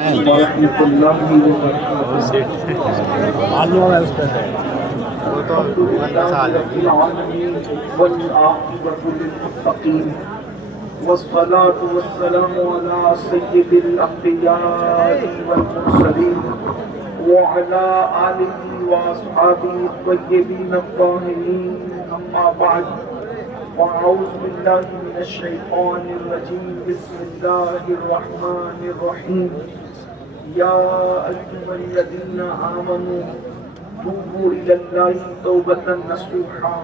ورحمۃ اللہ وبرکاتہ۔ الحمد للہ رب العالمین والعاقبۃ للمتقین والصلاة والسلام علی سید الانبیاء والمرسلین وعلی آلہ واصحابہ الطیبین الطاہرین، اما بعد فاعوذ باللہ من الشیطان الرجیم، بسم اللہ الرحمن الرحیم۔ یا ایھا الذین آمنوا توبوا الی اللہ توبۃ نصوحا،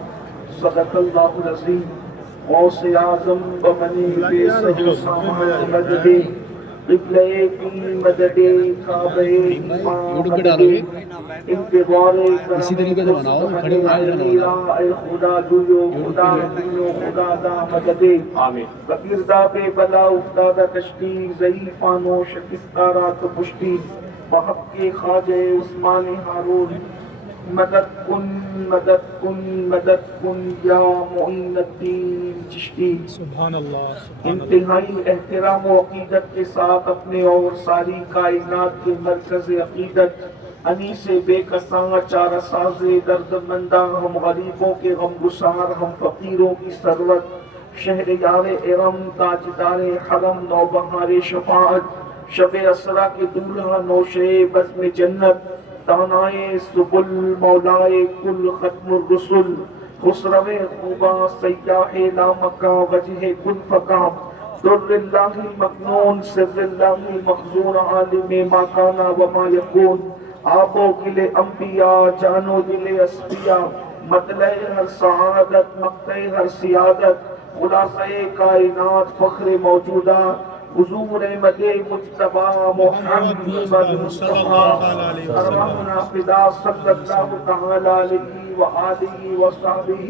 صدق اللہ العظیم۔ غوث اعظم بمن بے سر و سامان مدد، قبلہ کی مدد، کعبہ ایمان مدد، انتظار کرم اے خدا دویو خدا دویو خدا دا مدد۔ بگرداب بلا افتادہ کشتی، ضعیفانو شکستہ رات پشتی، بحق کے خواجہ عثمان ہارون، مدد کن مدد کن مدد کن یا معین الدین چشتی۔ سبحان اللہ۔ انتہائی احترام و عقیدت کے ساتھ اپنے اور ساری کائنات کے مرکز عقیدت، انیس بے کساں چارہ ساز درد منداں، ہم غریبوں کے غم گسار، ہم فقیروں کی ثروت، شہر یار ارم، تاجدار حرم، نوبہار شفاعت، شب اسرا کے دولہا نوشے بزم جنت، دانائے سبل مولائے کل ختم الرسل، خسرو خوباں سیاح لامکاں وجہ کن فکاں، در اللہ مکنون سر اللہ مخزون، عالم ما کانا وما یکون، آب و گل انبیاء جان و دل اصفیاء، مطلع ہر سعادت مقطع ہر سیادت، خلاصہ کائنات فخر موجودہ، حضور احمد مجتبی محمد مصطفیٰ، ارواحنا فدا صلی اللہ تعالی علیہ وآلہ وصحبہ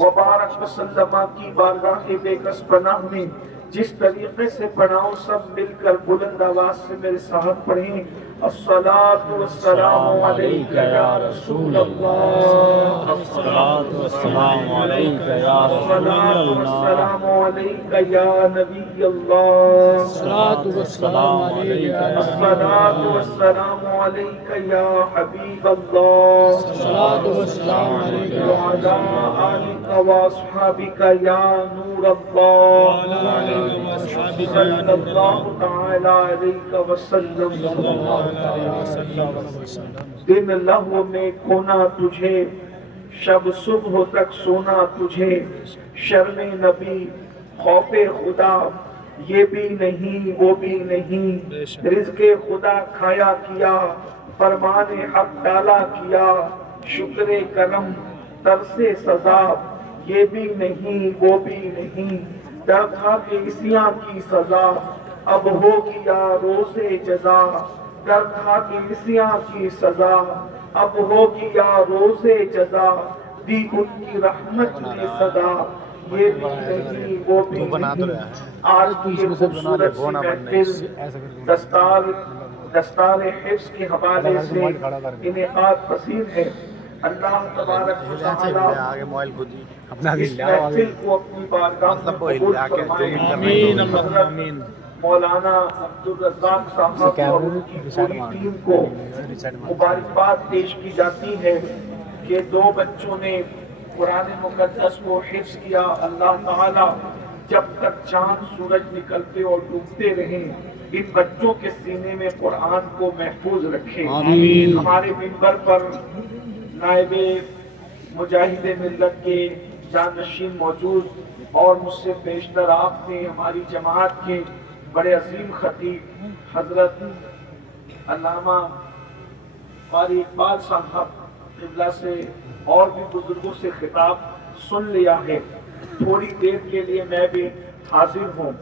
وبارک وسلم کی بارگاہ بے کس پناہ میں جس طریقے سے پڑھاؤں سب مل کر بلند آواز سے میرے ساتھ پڑھیں۔ الصلاۃ والسلام علیک یا رسول اللہ، الصلاۃ والسلام علیک یا رسول الصلاۃ اللہ، والسلام علیک یا نبی اللہ، الصلاۃ والسلام علیک یا الصلاۃ والسلام علیک یا حبیب اللہ، الصلاۃ والسلام علیک یا وعلی آلک واصحابک یا نور اللہ، صلی اللہ تعالی علیہ وسلم۔ دن لہو میں کھونا تجھے، شب صبح تک سونا تجھے، شرم نبی خوف خدا یہ بھی نہیں وہ بھی نہیں، رزق خدا کھایا کیا، فرمان حق ڈالا کیا، شکر کرم ترس سزا یہ بھی نہیں وہ بھی نہیں، ڈر تھا کہ عصیاں کی سزا اب ہوگی یا روز جزا، ڈر تھا کہ عصیاں کی سزا اب ہوگی یا روز جزا، دی ان کی رحمت نے صدا یہ بھی نہیں وہ بھی نہیں۔ آج کی یہ خوبصورت سی محفل دستار حفظ کے حوالے سے انعقاد پذیر ہے۔ اللہ تبارک و تعالی اس محفل کو اپنی بارگاہ میں قبول فرمائے۔ آمین اللہم آمین۔ مولانا عبدالرزاق صاحب اور ان کی پوری ٹیم کو مبارکباد پیش کی جاتی ہے کہ دو بچوں نے قرآن مقدس کو حفظ کیا۔ اللہ تعالی جب تک چاند سورج نکلتے اور ڈوبتے رہیں ان بچوں کے سینے میں قرآن کو محفوظ رکھے۔ آمین۔ ہمارے منبر پر نائب مجاہد ملت کے جانشین موجود اور مجھ سے بیشتر آپ نے ہماری جماعت کے بڑے عظیم خطیب حضرت علامہ قاری اقبال صاحب قبلہ سے اور بھی بزرگوں سے خطاب سن لیا ہے۔ تھوڑی دیر کے لیے میں بھی حاضر ہوں۔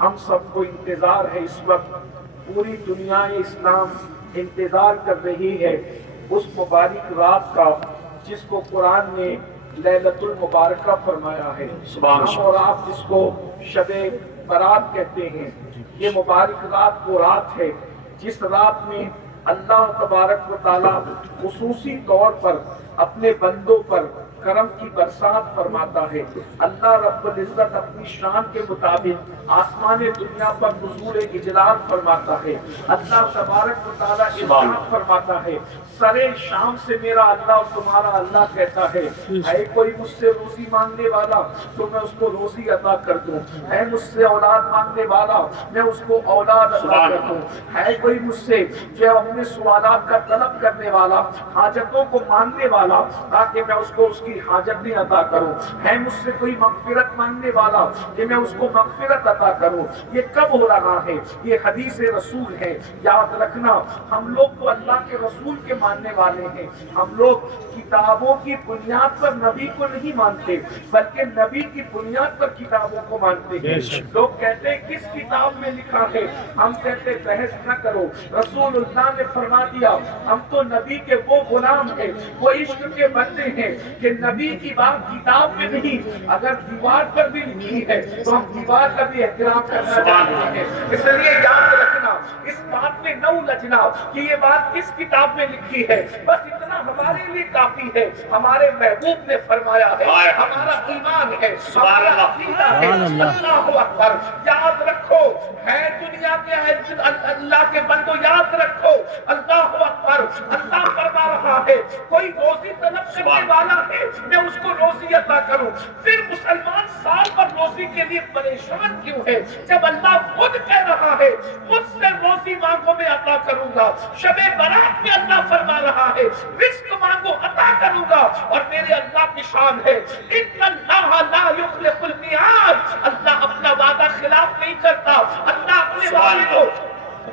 ہم سب کو انتظار ہے، اس وقت پوری دنیا اسلام انتظار کر رہی ہے اس مبارک رات کا جس کو قرآن نے لیلۃ المبارکہ فرمایا ہے، ہم اور آپ جس کو شب برات کہتے ہیں۔ یہ مبارک رات وہ رات ہے جس رات میں اللہ تبارک و تعالی خصوصی طور پر اپنے بندوں پر کرم کی برسات فرماتا ہے۔ اللہ رب العزت اپنی شان کے مطابق آسمان دنیا پر نزول اجلال فرماتا ہے۔ اللہ تبارک و تعالیٰ ارشاد فرماتا ہے، سرے شام سے میرا اللہ اور تمہارا اللہ کہتا ہے، اے کوئی مجھ سے روزی مانگنے والا تو میں اس کو روزی عطا کر دوں، ہے مجھ سے اولاد مانگنے والا میں اس کو اولاد عطا کر دوں، ہے کوئی مجھ سے جو اپنے سوالات کا طلب کرنے والا، حاجتوں کو ماننے والا، تاکہ میں اس کو اس کی حاجتیں عطا کروں، ہے مجھ سے کوئی مغفرت مانگنے والا کہ میں اس کو مغفرت عطا کروں۔ یہ کب ہو رہا ہے؟ یہ حدیث رسول ہے، یاد رکھنا۔ ہم لوگ تو اللہ کے رسول کے ماننے والے ہیں، ہم لوگ کتابوں کی بنیاد پر نبی کو نہیں مانتے بلکہ نبی کی بنیاد پر کتابوں کو مانتے ہیں۔ لوگ کہتے ہیں کس کتاب میں لکھا ہے، ہم کہتے بحث نہ کرو، رسول اللہ نے فرما دیا، ہم تو نبی کے وہ غلام ہیں، وہ عشق کے بندے ہیں کہ نبی کی بات کتاب میں نہیں، اگر دیوار پر بھی لکھی ہے تو ہم دیوار کا بھی احترام کرنا چاہتے ہیں۔ اس لیے یاد رکھنا، اس بات میں نہ الجھنا کہ یہ بات کس کتاب میں لکھی ہے، بس اتنا ہمارے لیے کافی ہے، ہمارے محبوب نے فرمایا ہے، ہمارا ایمان ہے، ہمارا عقیدہ ہے۔ اللہ اکبر، یاد رکھو، ہے دنیا کے اللہ کے بندو، یاد رکھو، اللہ اکبر، اللہ فرما رہا ہے کوئی روزی طلب کرنے والا ہے میں اس کو روزی عطا کروں۔ پھر مسلمان سال پر روزی کے لیے پریشان کیوں ہے جب اللہ خود کہہ رہا ہے مجھ سے روزی مانگو میں عطا کروں گا۔ شب برات میں اللہ فرما رہا ہے رزق مانگو عطا کروں گا، اور میرے اللہ کی شان ہے ان اللہ لا یخلف المیعاد، اللہ اپنا وعدہ خلاف نہیں کرتا، اللہ اپنے وعدے کو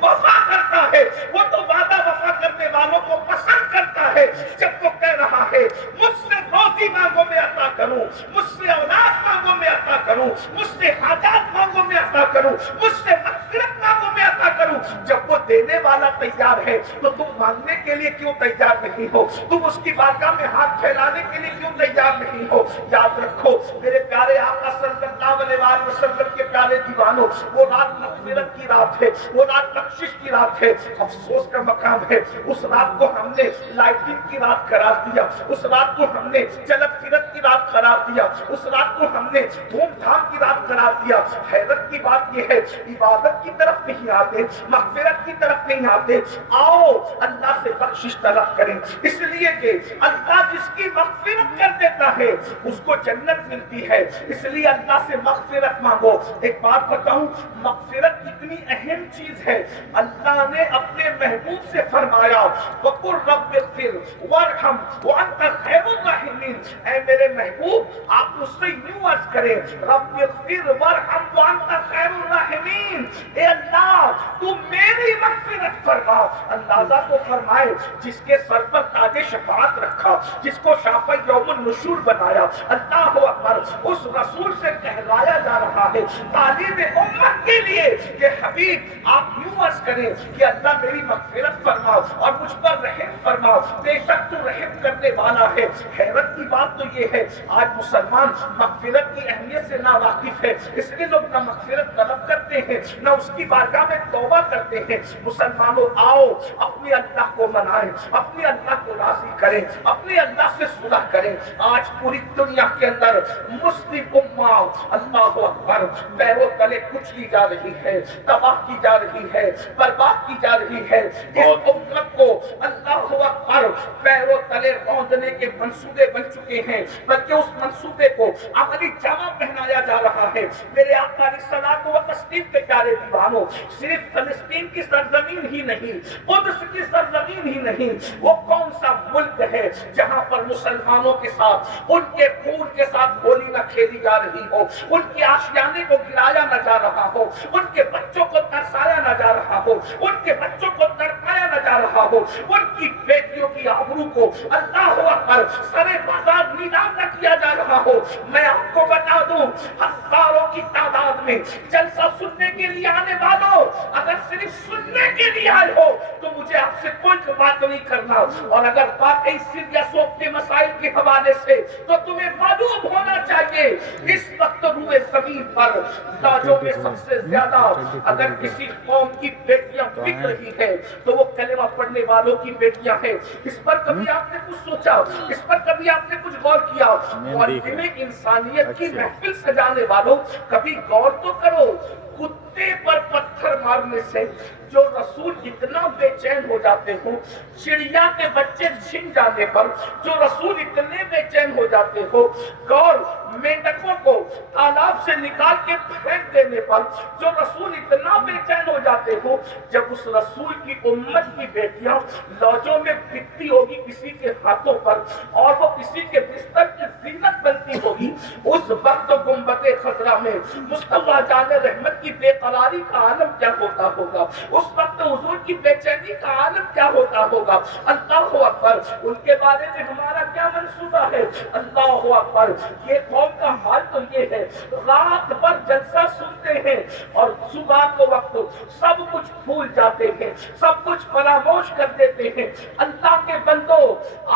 وفا کرتا ہے، وہ تو وعدہ وفا کرنے والوں کو پسند کرتا ہے۔ جب وہ کہہ رہا ہے مجھ سے روزی مانگو میں عطا کروں، مجھ سے اولاد مانگو میں عطا کروں، مجھ سے حاجات مانگو میں عطا کروں، مجھ سے مغفرت مانگو میں عطا کروں، جب وہ دینے والا تیار ہے تو تم مانگنے کے لیے کیوں تیار نہیں ہو؟ تم اس کی بارگاہ میں ہاتھ پھیلانے کے لیے کیوں تیار نہیں ہو؟ یاد رکھو میرے پیارے آقا صلی اللہ علیہ وسلم کے پیارے دیوانوں، وہ رات مغفرت کی رات ہے، وہ رات بخشش کی رات ہے، افسوس کا مقام ہے اس رات کو ہم نے لائٹنگ کی رات قرار دیا، اس رات کو ہم نے چلک پھرت کی رات قرار دیا، اس رات کو ہم نے دھوم دھام کی رات قرار دیا۔ حیرت کی بات یہ ہے عبادت کی طرف نہیں آتے، مغفرت کی طرف نہیں آتے، آؤ اللہ سے بخشش طلب کریں، اس لیے کہ اللہ جس کی مغفرت کر دیتا ہے اس کو جنت ملتی ہے، اس لیے اللہ سے مغفرت مانگو۔ ایک بات بتاؤں، مغفرت کتنی اہم چیز ہے۔ اللہ نے اپنے محبوب سے فرمایا وَقُلْ رَبِّ اغْفِرْ وَارْحَمْ وَأَنْتَ خَيْرُ الرَّاحِمِينَ، اے میرے محبوب آپ اس سے یوں عرض کریں رَبِّ اغْفِرْ وَارْحَمْ وَأَنْتَ خَيْرُ الرَّاحِمِينَ، اے اللہ تو میری مغفرت فرما۔ اندازہ تو فرمائے جس کے سر پر تاج شفاعت رکھا، جس کو شافع یوم النشور بنایا، اللہ اکبر، اس رسول سے کہلایا جا رہا ہے تعلیم امت کے لیے کہ حبیب آپ یوں عرض کریں کہ اللہ میری مغفرت فرما اور مجھ پر رحم فرما، بے شک تو رحم کرنے والا ہے۔ حیرت کی بات تو یہ ہے آج مسلمان مغفرت کی اہمیت سے ناواقف ہے، اس لیے لوگ نہ مغفرت طلب کرتے ہیں نہ اس کی بارگاہ میں توبہ کرتے ہیں۔ مسلمانوں آؤ اپنے اللہ کو منائیں، اپنے اللہ کو راضی کریں، اپنے اللہ سے صلح کریں۔ آج پوری دنیا کے اندر مسلم امت اللہ اکبر پیروں تلے کچلی جا رہی ہے، تباہ کی جا رہی ہے، برباد کی جا رہی ہے۔ اس امت کو اللہ اکبر پیروں تلے روندنے کے منصوبے بن چکے ہیں، بلکہ اس منصوبے کو عملی جامہ پہنایا جا رہا ہے۔ میرے آقا علیہ الصلوۃ والتسلیم کے پیارے دیوانوں، صرف فلسطین کی سرزمین ہی نہیں، قدس کی سرزمین ہی نہیں، وہ کون سا ملک ہے جہاں پر مسلمانوں کے ساتھ ان کے خون کے ساتھ ہولی نہ کھیلی جا رہی ہو، ان کے آشیانے کو گرایا نہ جا رہا ہو، ان کے بچوں کو ترسایا نہ جا رہا ہو، ان کے بچوں کو تڑپایا نہ جا رہا ہو، ان کی بیٹیوں کی آبرو کو اللہ اکبر سرے بازار نیلام نہ کیا جا رہا ہو۔ میں آپ کو بتا دوں ہزاروں کی تعداد میں جلسہ سننے کے لیے آنے والوں، اگر صرف سننے سننے کے لیے آئے ہو تو مجھے آپ سے کوئی بات نہیں کرنا، اور اگر واقعی سیریس ہو اپنے مسائل کے حوالے سے تو تمہیں معلوم ہونا چاہیے اس وقت روئے زمین پر لاجوں میں سب سے زیادہ اگر کسی قوم کی بیٹیاں بک رہی ہے تو وہ کلمہ پڑھنے والوں کی بیٹیاں ہیں۔ اس پر کبھی آپ نے کچھ سوچا؟ اس پر کبھی آپ نے کچھ غور کیا؟ معلم انسانیت کی محفل سجانے والوں کبھی غور تو کرو، کتے پر پتھر مارنے سے جو رسول اتنا بے چین ہو جاتے ہوں، چڑیا کے بچے چھن جانے پر جو رسول اتنے بے چین ہو جاتے ہو، اور مینڈکوں کو تالاب سے نکال کے پھینک دینے پر جو رسول اتنا بے چین ہو جاتے ہو، جب اس رسول کی امت کی بیٹیاں لوجوں میں بکتی ہوگی کسی کے ہاتھوں پر اور وہ کسی کے بستر کی زینت بنتی ہوگی، اس وقت گنبد خضرا میں مصطفیٰ جان رحمت کی بے قراری کا عالم کیا ہوتا ہوگا، اس وقت حضور کی بے چینی کا عالم کیا ہوتا ہوگا۔ اللہ اکبر، ان کے بارے میں ہمارا کیا منصوبہ ہے؟ اللہ اکبر، یہ قوم کا حال تو یہ ہے، رات بھر جلسہ سنتے ہیں اور صبح کو وقت سب کچھ بھول جاتے ہیں، سب کچھ فراموش کر دیتے ہیں۔ اللہ کے بندو،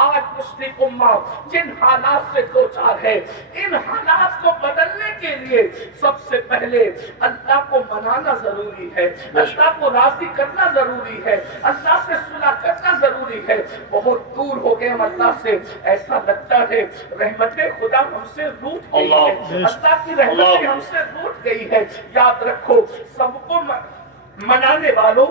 آج مسلم امت جن حالات سے دو چار ہے، ان حالات کو بدلنے کے لیے سب سے پہلے اللہ کو منانا ضروری ہے، اللہ کو راضی کرنا ضروری ہے، اللہ سے صلح کرنا ضروری ہے۔ بہت دور ہو گئے ہم اللہ سے، ایسا لگتا ہے رحمت خدا ہم سے روٹ گئی ہے، اللہ کی رحمت ہم سے روٹ گئی ہے۔ یاد رکھو، سب کو منانے والوں،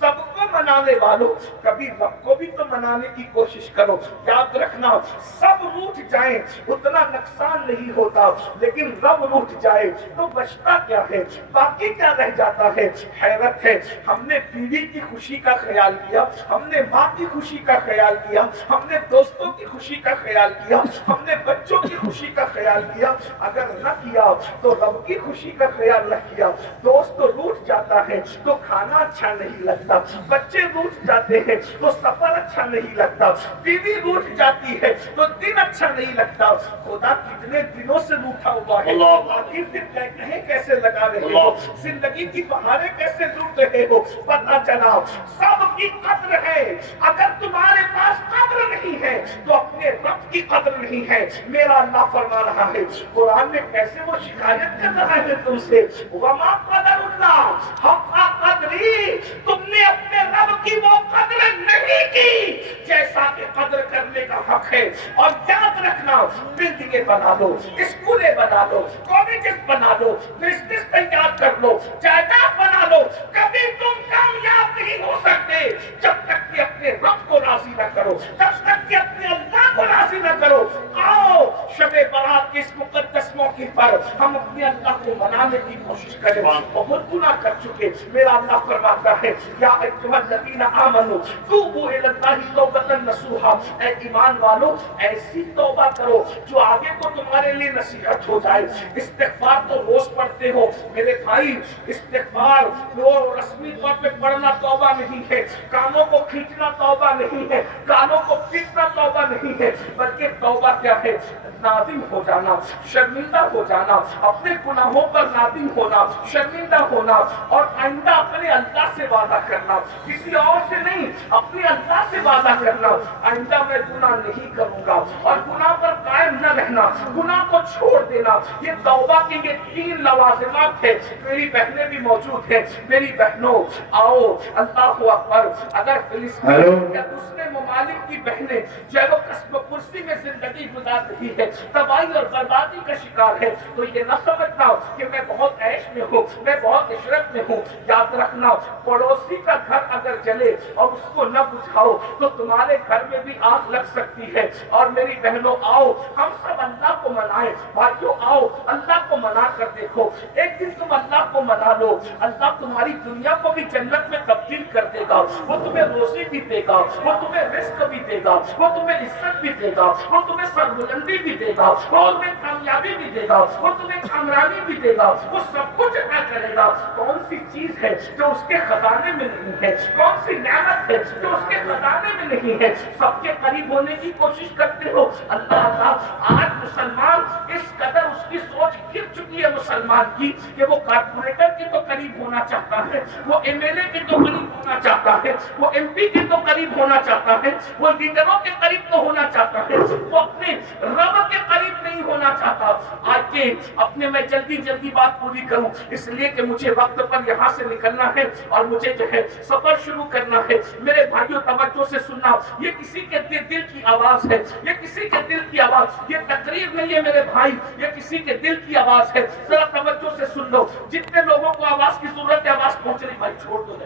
سب کو منانے والوں، کبھی رب کو بھی تو منانے کی کوشش کرو۔ یاد رکھنا، سب روٹ جائیں اتنا نقصان نہیں ہوتا، لیکن رب روٹ جائے تو بچتا کیا ہے، باقی کیا رہ جاتا ہے؟ حیرت ہے، ہم نے بیوی کی خوشی کا خیال کیا، ہم نے ماں کی خوشی کا خیال کیا، ہم نے دوستوں کی خوشی کا خیال کیا، ہم نے بچوں کی خوشی کا خیال کیا، اگر نہ کیا تو رب کی خوشی کا خیال نہ کیا۔ دوست تو روٹ جاتا ہے تو کھانا اچھا نہیں لگتا، بچے روٹ جاتے ہیں تو سفر اچھا نہیں لگتا، بیوی روٹ جاتی ہے تو دن اچھا نہیں لگتا۔ خدا کتنے دنوں سے روٹا ہوا ہے، آخر پھر کہیں کیسے لگا رہے ہو، زندگی کی بہاریں کیسے لوٹ رہے ہو؟ پتہ چلا سب کی قدر ہے، اگر تمہارے پاس قدر نہیں ہے تو اپنے رب کی قدر نہیں ہے۔ میرا اللہ فرما رہا ہے قرآن میں، کیسے وہ شکایت کر رہا ہے تم سے، وما قدر اللہ حق قدری، تم نے اپنے رب کی وہ قدر نہیں کی جیسا کہ قدر کرنے کا حق ہے۔ اور یاد رکھنا، بلڈنگیں بنا لو، اسکولیں بنا لو، کالجز بنا لو، بزنس تیار کر لو، جائیداد بنا لو، کبھی تم کامیاب نہیں ہو سکتے جب تک کہ اپنے رب کو راضی نہ کرو، جب تک کہ اپنے اللہ کو راضی نہ کرو۔ آؤ شب برات کے اس مقدس موقع پر ہم اپنے اللہ کو منانے کی کوشش کریں۔ بہت گناہ کر چکے، میرا اللہ فرماتا ہے یا ایھا الذین آمنوا توبوا الی اللہ توبۃ نصوحا، اے ایمان والو ایسی توبہ کرو جو آگے کو تمہارے لیے نصیحت ہو جائے۔ استغفار تو روز پڑھتے ہو میرے بھائی، استغفار وہ رسمی طور پہ پڑھنا توبہ نہیں ہے، کانوں کو کھینچنا توبہ نہیں ہے، کانوں کو پیٹنا توبہ نہیں ہے، بلکہ توبہ کیا ہے؟ نادم ہو جانا، شرمندہ ہو جانا، اپنے گناہوں پر نادم ہونا، شرمندہ ہونا، اور آئندہ اپنے اللہ سے وعدہ کرنا، کسی اور سے نہیں، اپنے اللہ سے وعدہ کرنا، آئندہ میں گناہ نہیں کروں گا، اور گناہ پر قائم نہ رہنا، گناہ کو چھوڑ دینا۔ یہ توبہ کے یہ 3 لوازمات ہیں۔ میری بہنیں بھی موجود ہیں، میری بہنوں آؤ، اللہ اکبر، اگر فلسطین یا دوسرے ممالک کی بہنیں جو ہے وہ قصب پرسی میں زندگی گزار رہی ہے، تباہی اور بربادی کا شکار ہے، تو یہ نہ سمجھنا کہ میں بہت عیش میں ہوں، میں بہت عشرت میں ہوں۔ یاد رکھنا، پڑوسی کا گھر اگر جلے اور اس کو نہ بجھاؤ تو تمہارے گھر میں بھی آگ لگ سکتی ہے۔ اور میری بہنوں آؤ، ہم سب اللہ کو منائیں، بھائیوں آؤ اللہ کو منا کر دیکھو۔ ایک دن تم اللہ کو منا لو، اللہ تمہاری دنیا کو بھی جنت میں تبدیل کر دے گا، وہ تمہیں روزی بھی دے گا، وہ تمہیں رزق بھی دے گا، وہ تمہیں عزت بھی دے گا، وہ تمہیں سربلندی بھی دے گا، وہ تمہیں کامیابی بھی دے گا، وہ تمہیں کامرانی بھی دے گا، وہ سب کچھ عطا کرے گا۔ کون سی چیز ہے جو اس کے خزانے میں نہیں ہے؟ کون سی نعمت ہے جو اس کے خزانے میں نہیں ہے. سب کے قریب ہونے کی کوشش کرتے ہو. اللہ آج مسلمان اس قدر اس کی سوچ گر چکی ہے مسلمان کی کہ وہ کارپوریٹر کے تو قریب ہونا چاہتا ہے, وہ ایم ایل اے کے تو قریب ہونا چاہتا ہے, وہ ایم پی کے تو قریب ہونا چاہتا ہے, وہ لیڈروں کے قریب تو ہونا چاہتا ہے, وہ اپنے رب کے قریب نہیں ہونا چاہتا. آج کے اپنے میں جلدی بات پوری کروں اس لیے کہ مجھے وقت پر یہاں سے نکلنا ہے اور مجھے جو ہے سفر شروع کرنا ہے. میرے بھائیوں توجہ سے سننا, یہ کسی کے دل کی آواز ہے, یہ کسی کے دل کی آواز, یہ تقریر نہیں ہے میرے بھائی, یہ کسی کے دل کی آواز ہے. ذرا توجہ سے سن لو. جتنے لوگوں کو آواز کی ضرورت ہے آواز پہنچ رہی, بھائی چھوڑ دو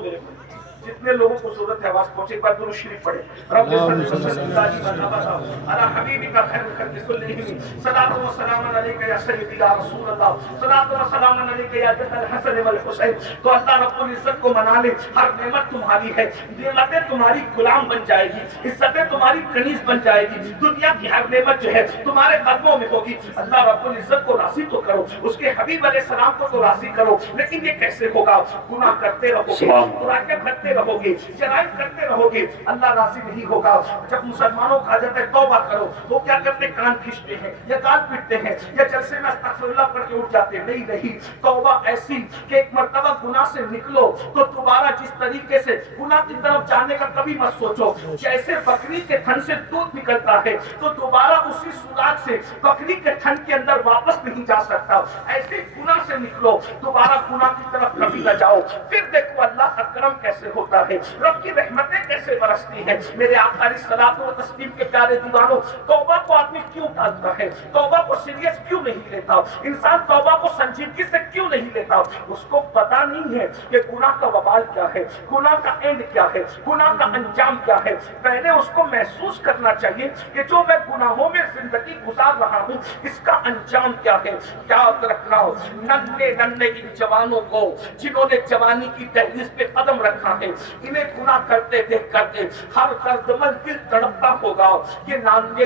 میرے بھائی. جتنے لوگوں کو ضرورت ہے آواز پہنچے, ایک بار درود شریف پڑھے. رب صلی اللہ علی حبیبک خیر الخلق کلہم صلاۃ و سلام علیک یا سیدی یا رسول اللہ, صلاۃ و سلام علیک یا جد الحسن والحسین. تو اللہ رب العزت کو منا لے. ہر نعمت تمہاری ہے, نعمتیں تمہاری غلام بن جائے گی, عزتیں تمہاری کنیز بن جائے گی. دنیا کی ہر نعمت جو ہے تمہارے قدموں میں ہوگی. اللہ رب العزت کو راضی تو کرو, اس کے حبیب علیہ السلام کو تو راضی کرو. لیکن یہ کیسے ہوگا؟ گناہ کرتے رہو گے, برائیاں کرتے رہو گے, جرائم کرتے رہو گے, اللہ راضی نہیں ہوگا. جب مسلمانوں کا جب توبہ کرو وہ کیا کرتے؟ کان کھینچتے ہیں یا گال پیٹتے ہیں یا جلسے میں استغفر اللہ پڑھ کے اٹھ جاتے. نہیں, توبہ ایسی کہ ایک مرتبہ گناہ سے نکلو تو دوبارہ جس طریقے سے گناہ کی طرف جانے کا کبھی مت سوچو. جیسے بکری کے تھن سے دودھ نکلتا ہے تو دوبارہ اسی سوراخ سے بکری کے تھن کے اندر واپس نہیں جا سکتا, ایسے گناہ سے نکلو, دوبارہ گناہ کی طرف کبھی نہ جاؤ. پھر دیکھو اللہ اکرم کیسے ہوتا ہے, رب کی رحمتیں کیسے برستی ہیں. میرے آقا علیہ الصلوۃ والتسلیم کے پیارے دیوانوں, توبہ کو آدمی کیوں ٹالتا ہے, توبہ کو سیریس کیوں نہیں لیتا, انسان توبہ کو سنجیدگی سے کیوں نہیں لیتا؟ اس کو پتا نہیں ہے کہ گناہ کا وبال کیا ہے, گناہ کا اینڈ کیا ہے, گناہ کا انجام کیا ہے. پہلے اس کو محسوس کرنا چاہیے کہ جو میں گناہوں میں زندگی گزار رہا ہوں اس کا انجام کیا ہے. یاد رکھنا, ننھے ان جوانوں کو جنہوں نے جوانی کی دہلیز پہ قدم رکھا ہے, انہیں گناہ کرتے دیکھ کرتے ہر دردمند دل تڑپتا ہوگا. یہ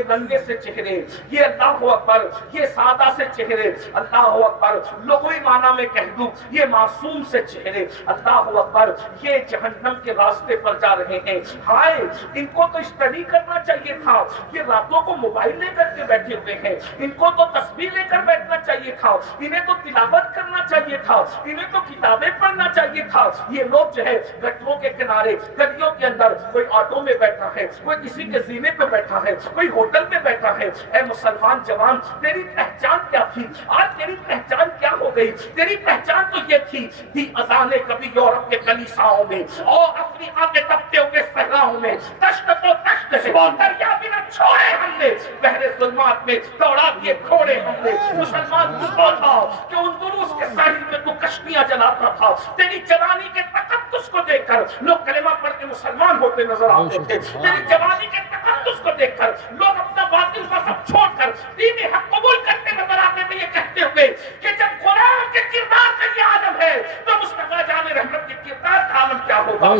ننگے سے چہرے, یہ اللہ اکبر, یہ سادہ سے چہرے, اللہ اکبر, لغوی معنی میں کہہ دوں یہ معصوم سے چہرے, اللہ اکبر, یہ جہنم کے راستے پر جا رہے ہیں. ہائے, ان کو تو اسٹڈی کرنا چاہیے تھا, یہ راتوں کو موبائل لے کر کے بیٹھے ہوئے ہیں. ان کو تو تسبیح لے کر بیٹھنا چاہیے تھا, انہیں تو تلاوت کرنا چاہیے تھا, انہیں تو کتابیں پڑھنا چاہیے تھا. یہ لوگ جو ہے گٹروں کے کنارے, گلیوں کے اندر, کوئی آٹو میں بیٹھا ہے, کوئی کسی کے زینے پہ بیٹھا ہے, کوئی ہوٹل میں بیٹھا ہے. اے مسلمان جوان, تیری پہچان کیا تھی؟ آج تیری پہچان کیا ہو گئی؟ تیری پہچان تو یہ تھی اذانیں کبھی یورپ کے کلیساؤں میں اور افریقہ کے تپتے ہوئے صحراؤں میں, دشت تو دشت ہے, دریا بھی نہ چھوڑے ہم نے, بحر ظلمات میں دوڑا دیے گھوڑے ہم نے. مسلمان تو تھا کہ ان دروس کے ساحل میں تو کشتیاں جلاتا تھا. تیری جوانی کے تقدس کو دیکھ کر لوگ کلمہ پڑھ کے مسلمان ہوتے نظر آتے تھے. تیری جوانی کے تقدس کو دیکھ کر لوگ اپنا باطل مذہب چھوڑ کر دین حق قبول کرتے نظر آتے تھے, یہ کہتے ہوئے کہ جب قرآن کے کردار کا یہ عالم ہے تو مصطفیٰ جان رحمت کے کردار کا عالم کیا ہوگا.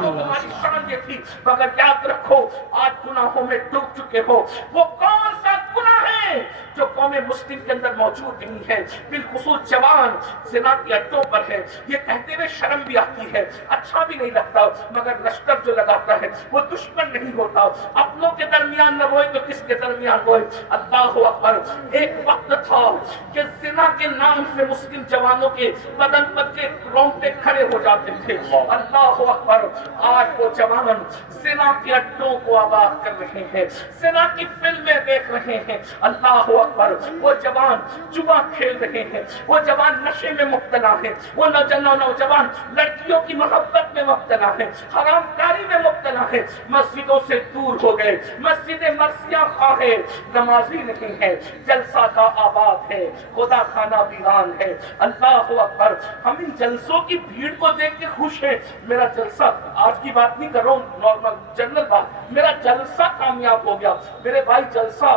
تمہاری شان یہ تھی. مگر یاد رکھو, آج گناہوں میں ڈوب چکے ہو. وہ کون سا گناہ ہے جو قوم مسلم کے اندر موجود نہیں ہے؟ بالخصوص جوان زنا کے اڈوں پر ہے. یہ کہتے ہوئے شرم بھی آتی ہے, اچھا بھی نہیں لگتا, مگر لشکر جو لگاتا ہے وہ دشمن نہیں ہوتا. اپنوں کے درمیان نہ روئے تو کس کے درمیان روئے. اللہ اکبر, ایک وقت تھا کہ زنا کے نام سے مسلم جوانوں کے بدن پر کے رونگٹے کھڑے ہو جاتے تھے. اللہ اکبر, آج وہ جوان زنا کے اڈوں کو آباد کر رہے ہیں, زنا کی فلمیں دیکھ رہے ہیں. اللہ اکبر, وہ جوان جوا کھیل رہے ہیں, وہ جوان نشے میں مبتلا ہے, وہ نوجوان لڑکیوں کی محبت میں مبتلا ہے, حرام کاری میں مبتلا ہے, مسجدوں سے دور ہو گئے, مسجد مرثیہ خواہ ہے, نمازی نہیں ہے, جلسہ کا آباد ہے, خدا خانہ ویران ہے. اللہ اکبر, ہم ان جلسوں کی بھیڑ کو دیکھ کے خوش ہیں. میرا جلسہ, آج کی بات نہیں کر رہا ہوں, نارمل جنرل بات, میرا جلسہ کامیاب ہو گیا. میرے بھائی, جلسہ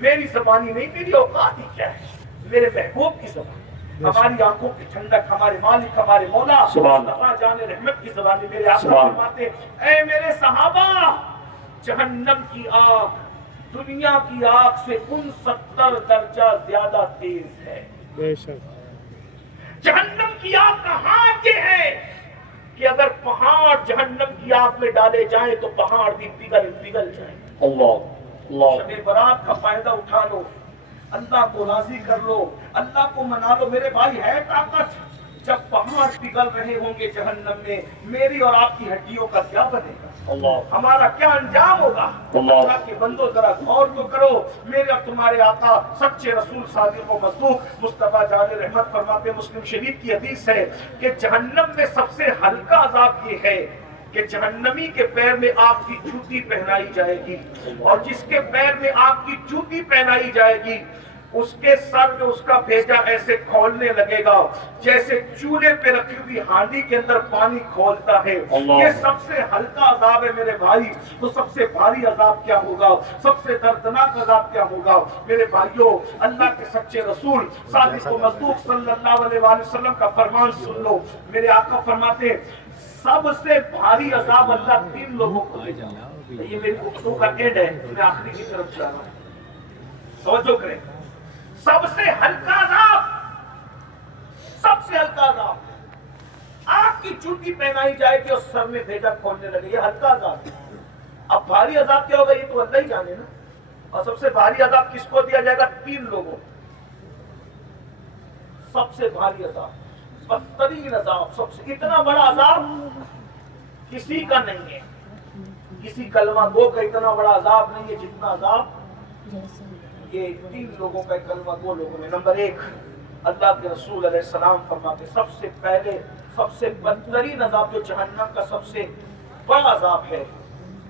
میری زبانی نہیں، میری اوقات ہی کیا ہے، میرے محبوب کی زبان، ہماری آنکھوں کی ٹھنڈک، ہمارے مالک، ہمارے مولا مصطفیٰ جان رحمت کی زبانی. میرے آقا فرماتے اے میرے صحابہ، جہنم کی آگ دنیا کی آگ سے 69 درجہ زیادہ تیز ہے. بے شک. جہنم کی آگ کا حال یہ ہے کہ اگر پہاڑ جہنم کی آگ میں ڈالے جائیں تو پہاڑ بھی پگھل جائیں. شب برات کا فائدہ اٹھا لو، اللہ کو راضی کر لو، اللہ کو منا لو. میرے بھائی ہے طاقت. جب پہاڑ پگھل رہے ہوں گے جہنم میں، میری اور آپ کی ہڈیوں کا کیا بنے گا؟ ہمارا کیا انجام ہوگا؟ اللہ کے بندو ذرا غور تو کرو. میرے اور تمہارے آقا سچے رسول صادق و مصدوق مصطفیٰ جان رحمت فرماتے، مسلم شریف کی حدیث ہے کہ جہنم میں سب سے ہلکا عذاب یہ ہے کہ جہنمی کے پیر میں آگ کی جوتی پہنائی جائے گی، اور جس کے پیر میں آگ کی جوتی پہنائی جائے گی اس کے سر میں اس کا بھیجا ایسے کھولنے لگے گا جیسے چولہے پہ رکھی ہوئی ہانڈی کے اندر پانی کھولتا ہے. یہ سب سے ہلکا عذاب ہے میرے بھائی. تو سب سے بھاری عذاب کیا ہوگا؟ سب سے دردناک عذاب کیا ہوگا؟ میرے بھائیوں، اللہ کے سچے رسول صادق و مصدوق صلی اللہ علیہ وآلہ وسلم کا فرمان سن لو. میرے آقا فرماتے ہیں سب سے بھاری عذاب اللہ 3 لوگوں کو دے گا. یہ میری گفتگو کا اینڈ ہے، میں آخری کی طرف جا رہا ہوں، توجہ کریں. سب سے ہلکا عذاب، سب سے ہلکا عذاب، آگ کی چوٹی پہنائی جائے گی اور سر میں بھیجا کھولنے لگے. یہ ہلکا عذاب. اب بھاری عذاب کیا ہوگا یہ تو اللہ ہی جانے نا. اور سب سے بھاری عذاب کس کو دیا جائے گا؟ 3 لوگوں. سب سے بھاری عذاب، بدترین عذاب، سب سے اتنا بڑا عذاب کسی کا نہیں ہے. کسی کلمہ گو کا اتنا بڑا عذاب نہیں ہے جتنا عذاب یہ 3 لوگوں کا کلمہ گو لوگوں میں. نمبر 1، اللہ کے رسول علیہ السلام فرماتے سب سے پہلے سب سے بدترین عذاب جو جہنم کا سب سے بڑا عذاب ہے،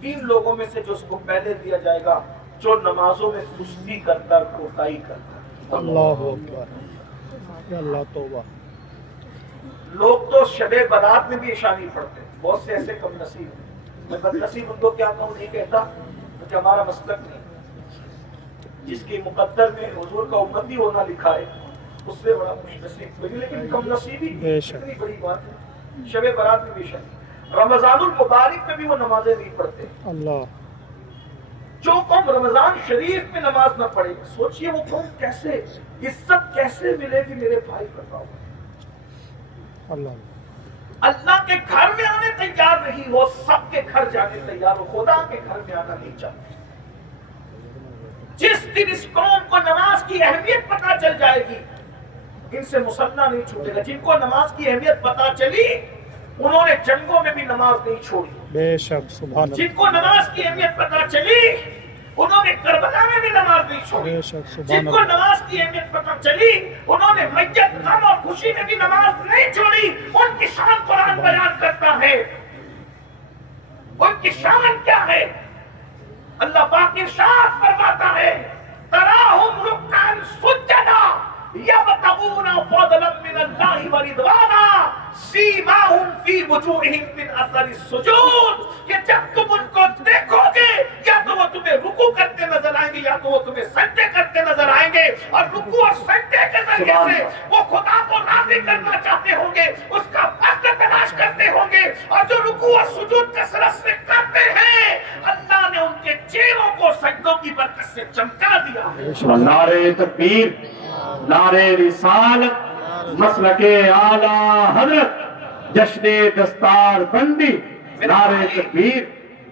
3 لوگوں میں سے جو اس کو پہلے دیا جائے گا، جو نمازوں میں سستی کرتا، کوتاہی کرتا. اللہ اکبر، اللہ توبہ. لوگ تو شب برات میں بھی عشاء نہیں پڑھتے. بہت سے ایسے کم نصیب ہیں. میں بد نصیب ان کو کیا کہوں نہیں کہتا کہ ہمارا مسلک نہیں. جس کی مقدر میں حضور کا امتی ہونا لکھا ہے اس سے بڑا خوش نصیب کوئی، لیکن کم نصیبی اتنی بڑی بات ہے. شب برات میں بھی شامل، رمضان المبارک میں بھی وہ نمازیں نہیں پڑھتے. اللہ. جو قوم رمضان شریف میں نماز نہ پڑھے، سوچئے وہ قوم کیسے عزت کیسے ملے گی میرے بھائی. بتاؤ، اللہ کے گھر میں آنے تیار نہیں ہو، سب کے گھر جانے تیار ہو، خدا کے گھر میں آنا نہیں چاہتے. جس دن اس قوم کو نماز کی اہمیت پتہ چل جائے گی، ان سے مسلح نہیں چھوٹے گا. جن کو نماز کی اہمیت پتہ چلی انہوں نے جنگوں میں بھی نماز نہیں چھوڑی. بے شک، سبحان اللہ. جن کو نماز کی اہمیت پتہ چلی انہوں نے کربلا میں بھی نماز نہیں چھوڑی. بے شک، سبحان جن کو اللہ. نماز کی اہمیت پتہ چلی انہوں نے میت، غم اور خوشی میں بھی نماز نہیں چھوڑی. ان کی شان قرآن بیان کرتا ہے. ان کی شان کیا ہے؟ اللہ پاک ارشاد فرماتا ہے تراہم رکعا سجدا یبتغون فضلا من اللہ ورضوانا سیماہم فی وجوہہم من اثر السجود. کہ جب تم ان کو دیکھو گے یا تو وہ تمہیں رکوع کرتے نظر آئیں گے یا تو وہ تمہیں سجدے کرتے نظر آئیں گے، اور رکوع اور سجدے کے ذریعے سے وہ خدا کو راضی کرنا چاہتے ہوں گے، اس کا فضل تلاش کرتے ہوں گے. اور جو رکوع اور سجود کثرت سے کرتے ہیں اللہ نے ان کے چہروں کو سجدوں کی برکت سے چمکا دیا. نعرہ تکبیر، نعرہ رسالت، مسلک اعلیٰ حضرت، جشن دستار بندی، نعرہ تکبیر.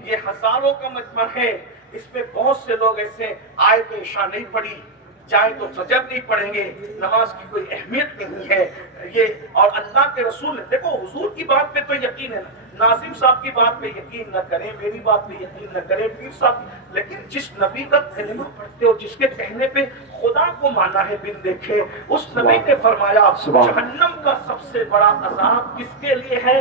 یہ ہزاروں کا مجمع ہے، اس میں بہت سے لوگ ایسے آئے تو عشاء نہیں پڑھی، جائیں تو فجر نہیں پڑھیں گے، نماز کی کوئی اہمیت نہیں ہے. یہ اور اللہ کے رسول نے دیکھو، حضور کی بات پہ تو یقین ہے نا، ناظم صاحب کی بات پہ یقین نہ کریں، میری بات پہ یقین نہ کریں، پیر صاحب، لیکن جس نبی کا کلمہ پڑھتے ہو، جس کے کہنے پہ خدا کو مانا ہے بن دیکھے، اس نبی نے فرمایا جہنم کا سب سے بڑا عذاب کس کے لیے ہے؟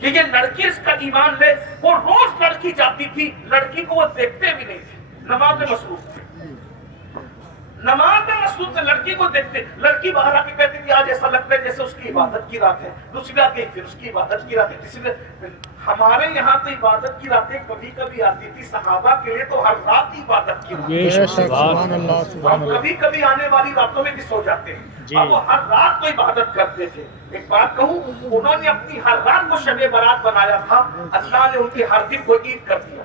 کہ یہ لڑکی اس کا ایمان لے. وہ روز لڑکی جاتی تھی, لڑکی کو وہ دیکھتے بھی نہیں تھے, نماز میں مصروف تھے, نماز میں مصروف تھے, لڑکی کو دیکھتے. لڑکی باہر آ کے کہتی تھی آج ایسا لگتا ہے جیسے اس کی عبادت کی رات ہے. دوسری رات گئی پھر اس کی عبادت کی رات ہے. کسی نے ہمارے یہاں تو عبادت کی راتیں کبھی کبھی آتی تھی, صحابہ کے لیے تو ہر رات کی عبادت کی رات. ہم کبھی کبھی آنے والی راتوں میں بھی سو جاتے ہیں, اب وہ ہر رات کو عبادت کرتے تھے. ایک بات کہوں, انہوں نے اپنی ہر رات کو شب برات بنایا تھا, اللہ نے ان کی ہر دن کو عید کر دیا.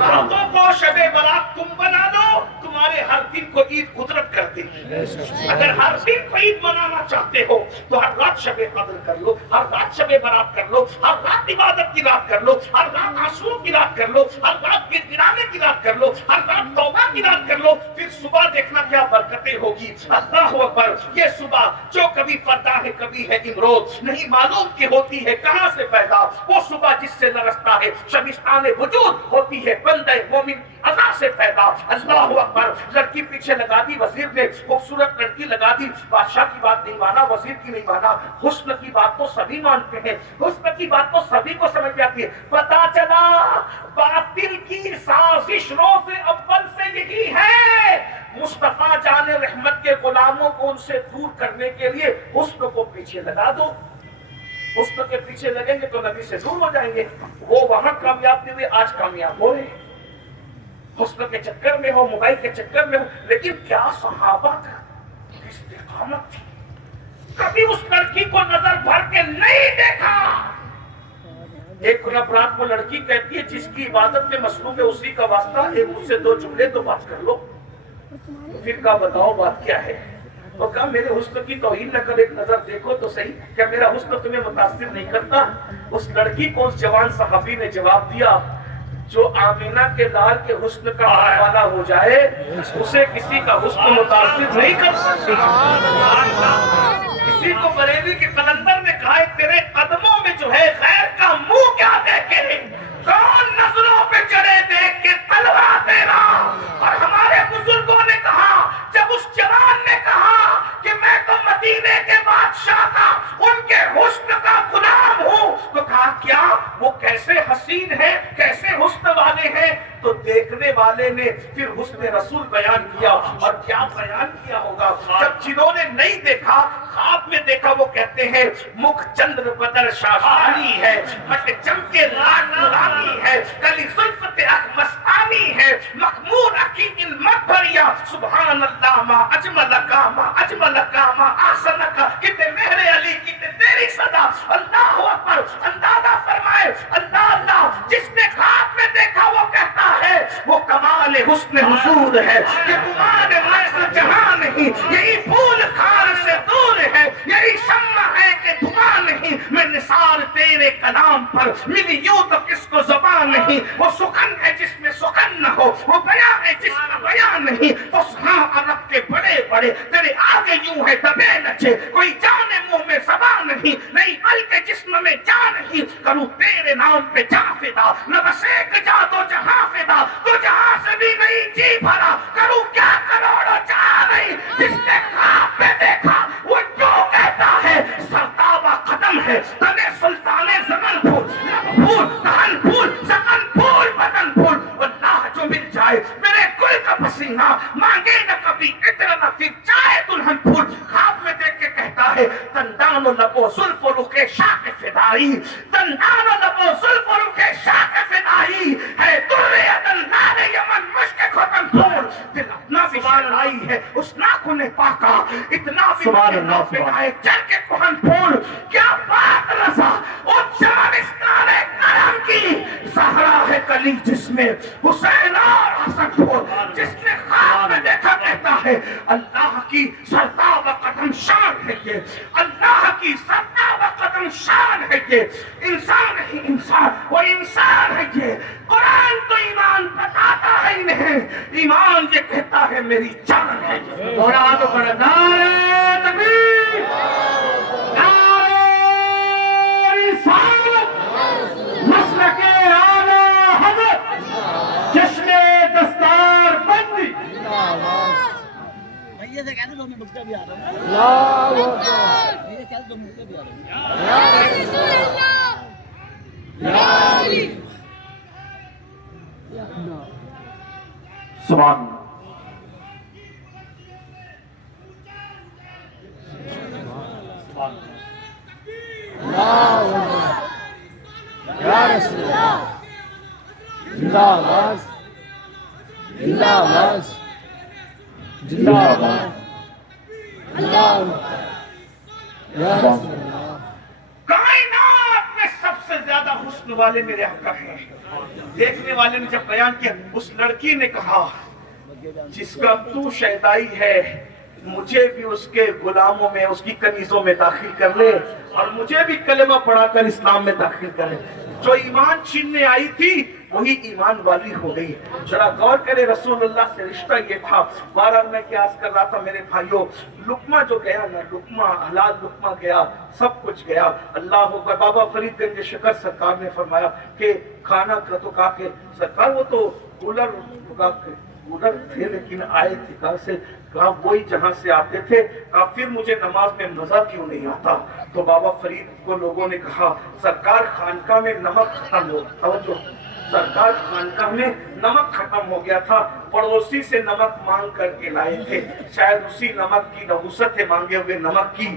راتوں کو شب برات تم بنا لو, تمہارے ہر دن کو عید قدرت کر دے گی. اگر ہر دن کو عید بنانا چاہتے ہو تو ہر رات شب قدر کر لو, ہر رات شب برات کر لو, ہر رات عبادت کی رات کر لو, ہر رات عاشور کی رات کر لو, ہر رات گرانے کی رات کر لو, ہر رات توبہ کی رات کر لو. پھر صبح دیکھنا کیا برکتیں ہوگی. اللہ اکبر. یہ صبح جو کبھی فردا ہے کبھی ہے امروز, نہیں معلوم کہ ہوتی ہے کہاں سے پیدا. وہ صبح جس سے لرزتا ہے شبستان وجود, ہوتی ہے بندہ مومن عطا سے پیدا. اللہ اکبر. لڑکی پیچھے لگا دی وزیر نے, خوبصورت لڑکی لگا دی. بادشاہ کی بات نہیں مانا, وزیر کی نہیں مانا. حسن کی بات تو سبھی مانتے ہیں, حسن کی بات تو سبھی کو سمجھ آتی ہے. پتا چلا باطل کی سازش روز اول سے یہی ہے, مصطفیٰ جان رحمت کے غلاموں کو ان سے دور کرنے کے لیے حسن کو پیچھے لگا دو. حسن کے پیچھے لگیں گے تو نبی سے دور ہو جائیں گے. وہ وہاں کامیاب نہیں ہوئے, آج کامیاب ہو رہے ہیں. حسن کے چکر میں ہو, موبائل کے چکر میں ہو. لیکن کیا صحابہ کا استقامت تھی, کبھی اس لڑکی کو نظر بھر کے نہیں دیکھا. ایک رب رات کو لڑکی کہتی ہے جس کی عبادت میں مصروف ہے اسی کا واسطہ, ایک مجھ سے دو جملے تو بات کر لو. پھر کہا بتاؤ بات کیا ہے. تو کہا میرے حسن کی توہین نہ کر, ایک نظر دیکھو تو صحیح, کیا میرا حسن تمہیں متاثر نہیں کرتا. اس لڑکی کو اس جوان صحابی نے جواب دیا, جو آمینہ کے لال کے حسن کا حوالہ ہو جائے اسے کسی کا حسن متاثر نہیں کر سکتا. کسی کو بریلی کے قلندر نے کہا ہے تیرے قدموں میں جو ہے غیر کا منہ کیا دیکھے, کون نظروں پہ چڑھے دیکھ کے تلوا تیرا. اور ہمارے بزرگوں نے کہا, جب اس جوان نے کہا کہ میں تو مدینے کے بادشاہ کا ان کے حسن کا غلام ہوں, تو کہا کیا وہ کیسے حسین ہے, کیسے حسن والے ہیں. تو دیکھنے والے نے پھر حسن رسول بیان کیا, اور کیا بیان کیا ہوگا. جب جنہوں نے نہیں دیکھا خواب میں دیکھا وہ کہتے ہیں مکھ چندر بدر شاشانی ہے, مٹ چمکے لاڈ نورانی ہے, کلی زلفت اخ مستانی ہے, مخمور اکی ان مت بھریا. سبحان اللہ ما اجمل کا ما اجمل کا ما آسن کا, کتے مہر علی کتے تیری صدا. اللہ اکبر. اندازہ فرمائے اللہ اللہ, جس نے خواب میں دیکھا وہ کہتا ہے وہ کمال حسن حضور ہے کہ تمہارے نقص جہاں نہیں, یہی پھول خار سے دور ہے, یہی شمع ہے کہ دھواں نہیں. میں نثار تیرے کلام پر ملی یوں تو کس کو زبان نہیں. وہ سخن ہے جس میں سخن نہ ہو, وہ بیان ہے جس میں بیان نہیں. فصحا عرب کے بڑے بڑے تیرے آگے یوں ہے دبے نچے, کوئی جانے منہ میں زبان نہیں, نہیں بلکہ جسم میں جان نہیں. کروں تیرے نام پہ جا فدا, نہ بس ایک جا دو جہاں فدا, تو جہاں سے بھی نہیں جی بھرا. کروں کیا کروڑوں جہاں نہیں, جس نے خواب میں دیکھا وہ جو کہتا ہے سرتابہ قدم ہے, تنے سلطان زمن پھول, لب پھول, دہن پھول, زکن پھول, بدن پھول. اللہ جو مل جائے میرے گل کا پسینہ, مانگے نہ کبھی اتنا نہ پھر چاہے دلہن پھول. خواب میں دیکھ کے کہتا ہے دندان و لب و زلف و رخ شاق فدائی, دندان و لب و زلف و رخ شاق فدائی ہے, در عدن لال یمن مشک ختم پھول. دل اپنا سبحان آئی ہے اس ناخن پاکا, اتنا بھی پہنائے چل کے کہن پھول. کیا بات رضا او چارستان کرم کی, زہرا ہے کلی جس میں حسین اور حسن پھول. جس نے خواب میں دیکھا کہتا ہے اللہ کی سرتاب قدم شان ہے یہ, اللہ کی سرتاب قدم شان ہے یہ. انسان ہی انسان, وہ انسان ہے یہ. قرآن تو ایمان بتاتا ہے نہیں, ایمان یہ کہتا ہے میری جان ہے یہ. قرآن تو بڑا نعرہ تکبیر, نعرہ رسالت, مسلک اعلیٰ حضرت, جشن دستار بندی. یہ سے کہتے تو میں مجھ کا بھی آ رہا ہوں. اللہ اکبر. یہ کہتے تو مجھ کا بھی آ رہا ہوں. یا رسول اللہ. سبحان اللہ. یا رسول اللہ زندہ آواز زندہ آواز زندہ آواز اللہ یا رسول اللہ. کائنات میں سب سے زیادہ حسن والے میرے آقا ہیں. دیکھنے والے نے جب بیان کیا، اس لڑکی نے کہا جس کا تو شیدائی ہے مجھے بھی اس کے غلاموں میں، اس کی کنیزوں میں داخل کر لے، اور مجھے بھی کلمہ پڑھا کر اسلام میں داخل کر لے. جو ایمان چھیننے آئی تھی وہی ایمان والی ہو گئی. ذرا غور کرے، رسول اللہ سے رشتہ یہ تھا. بہرحال میں قیاس کر رہا تھا میرے بھائیوں، لقمہ جو گیا نا، لقمہ حلال لقمہ گیا، سب کچھ گیا. اللہ اکبر. بابا فرید گنج شکر سرکار نے فرمایا کہ کھانا کا تو کہا کہ سرکار وہ تو کولر تھے لیکن آئے تھے کہاں سے؟ کہا وہی جہاں سے آتے تھے. کہا پھر مجھے نماز میں مزہ کیوں نہیں آتا؟ تو بابا فرید کو لوگوں نے کہا سرکار خانقاہ میں نمک ختم ہو. توجہ، سرکار خانقاہ میں نمک ختم ہو گیا تھا، پڑوسی سے نمک مانگ کر کے لائے تھے. شاید اسی نمک کی نحوست ہے مانگے ہوئے نمک کی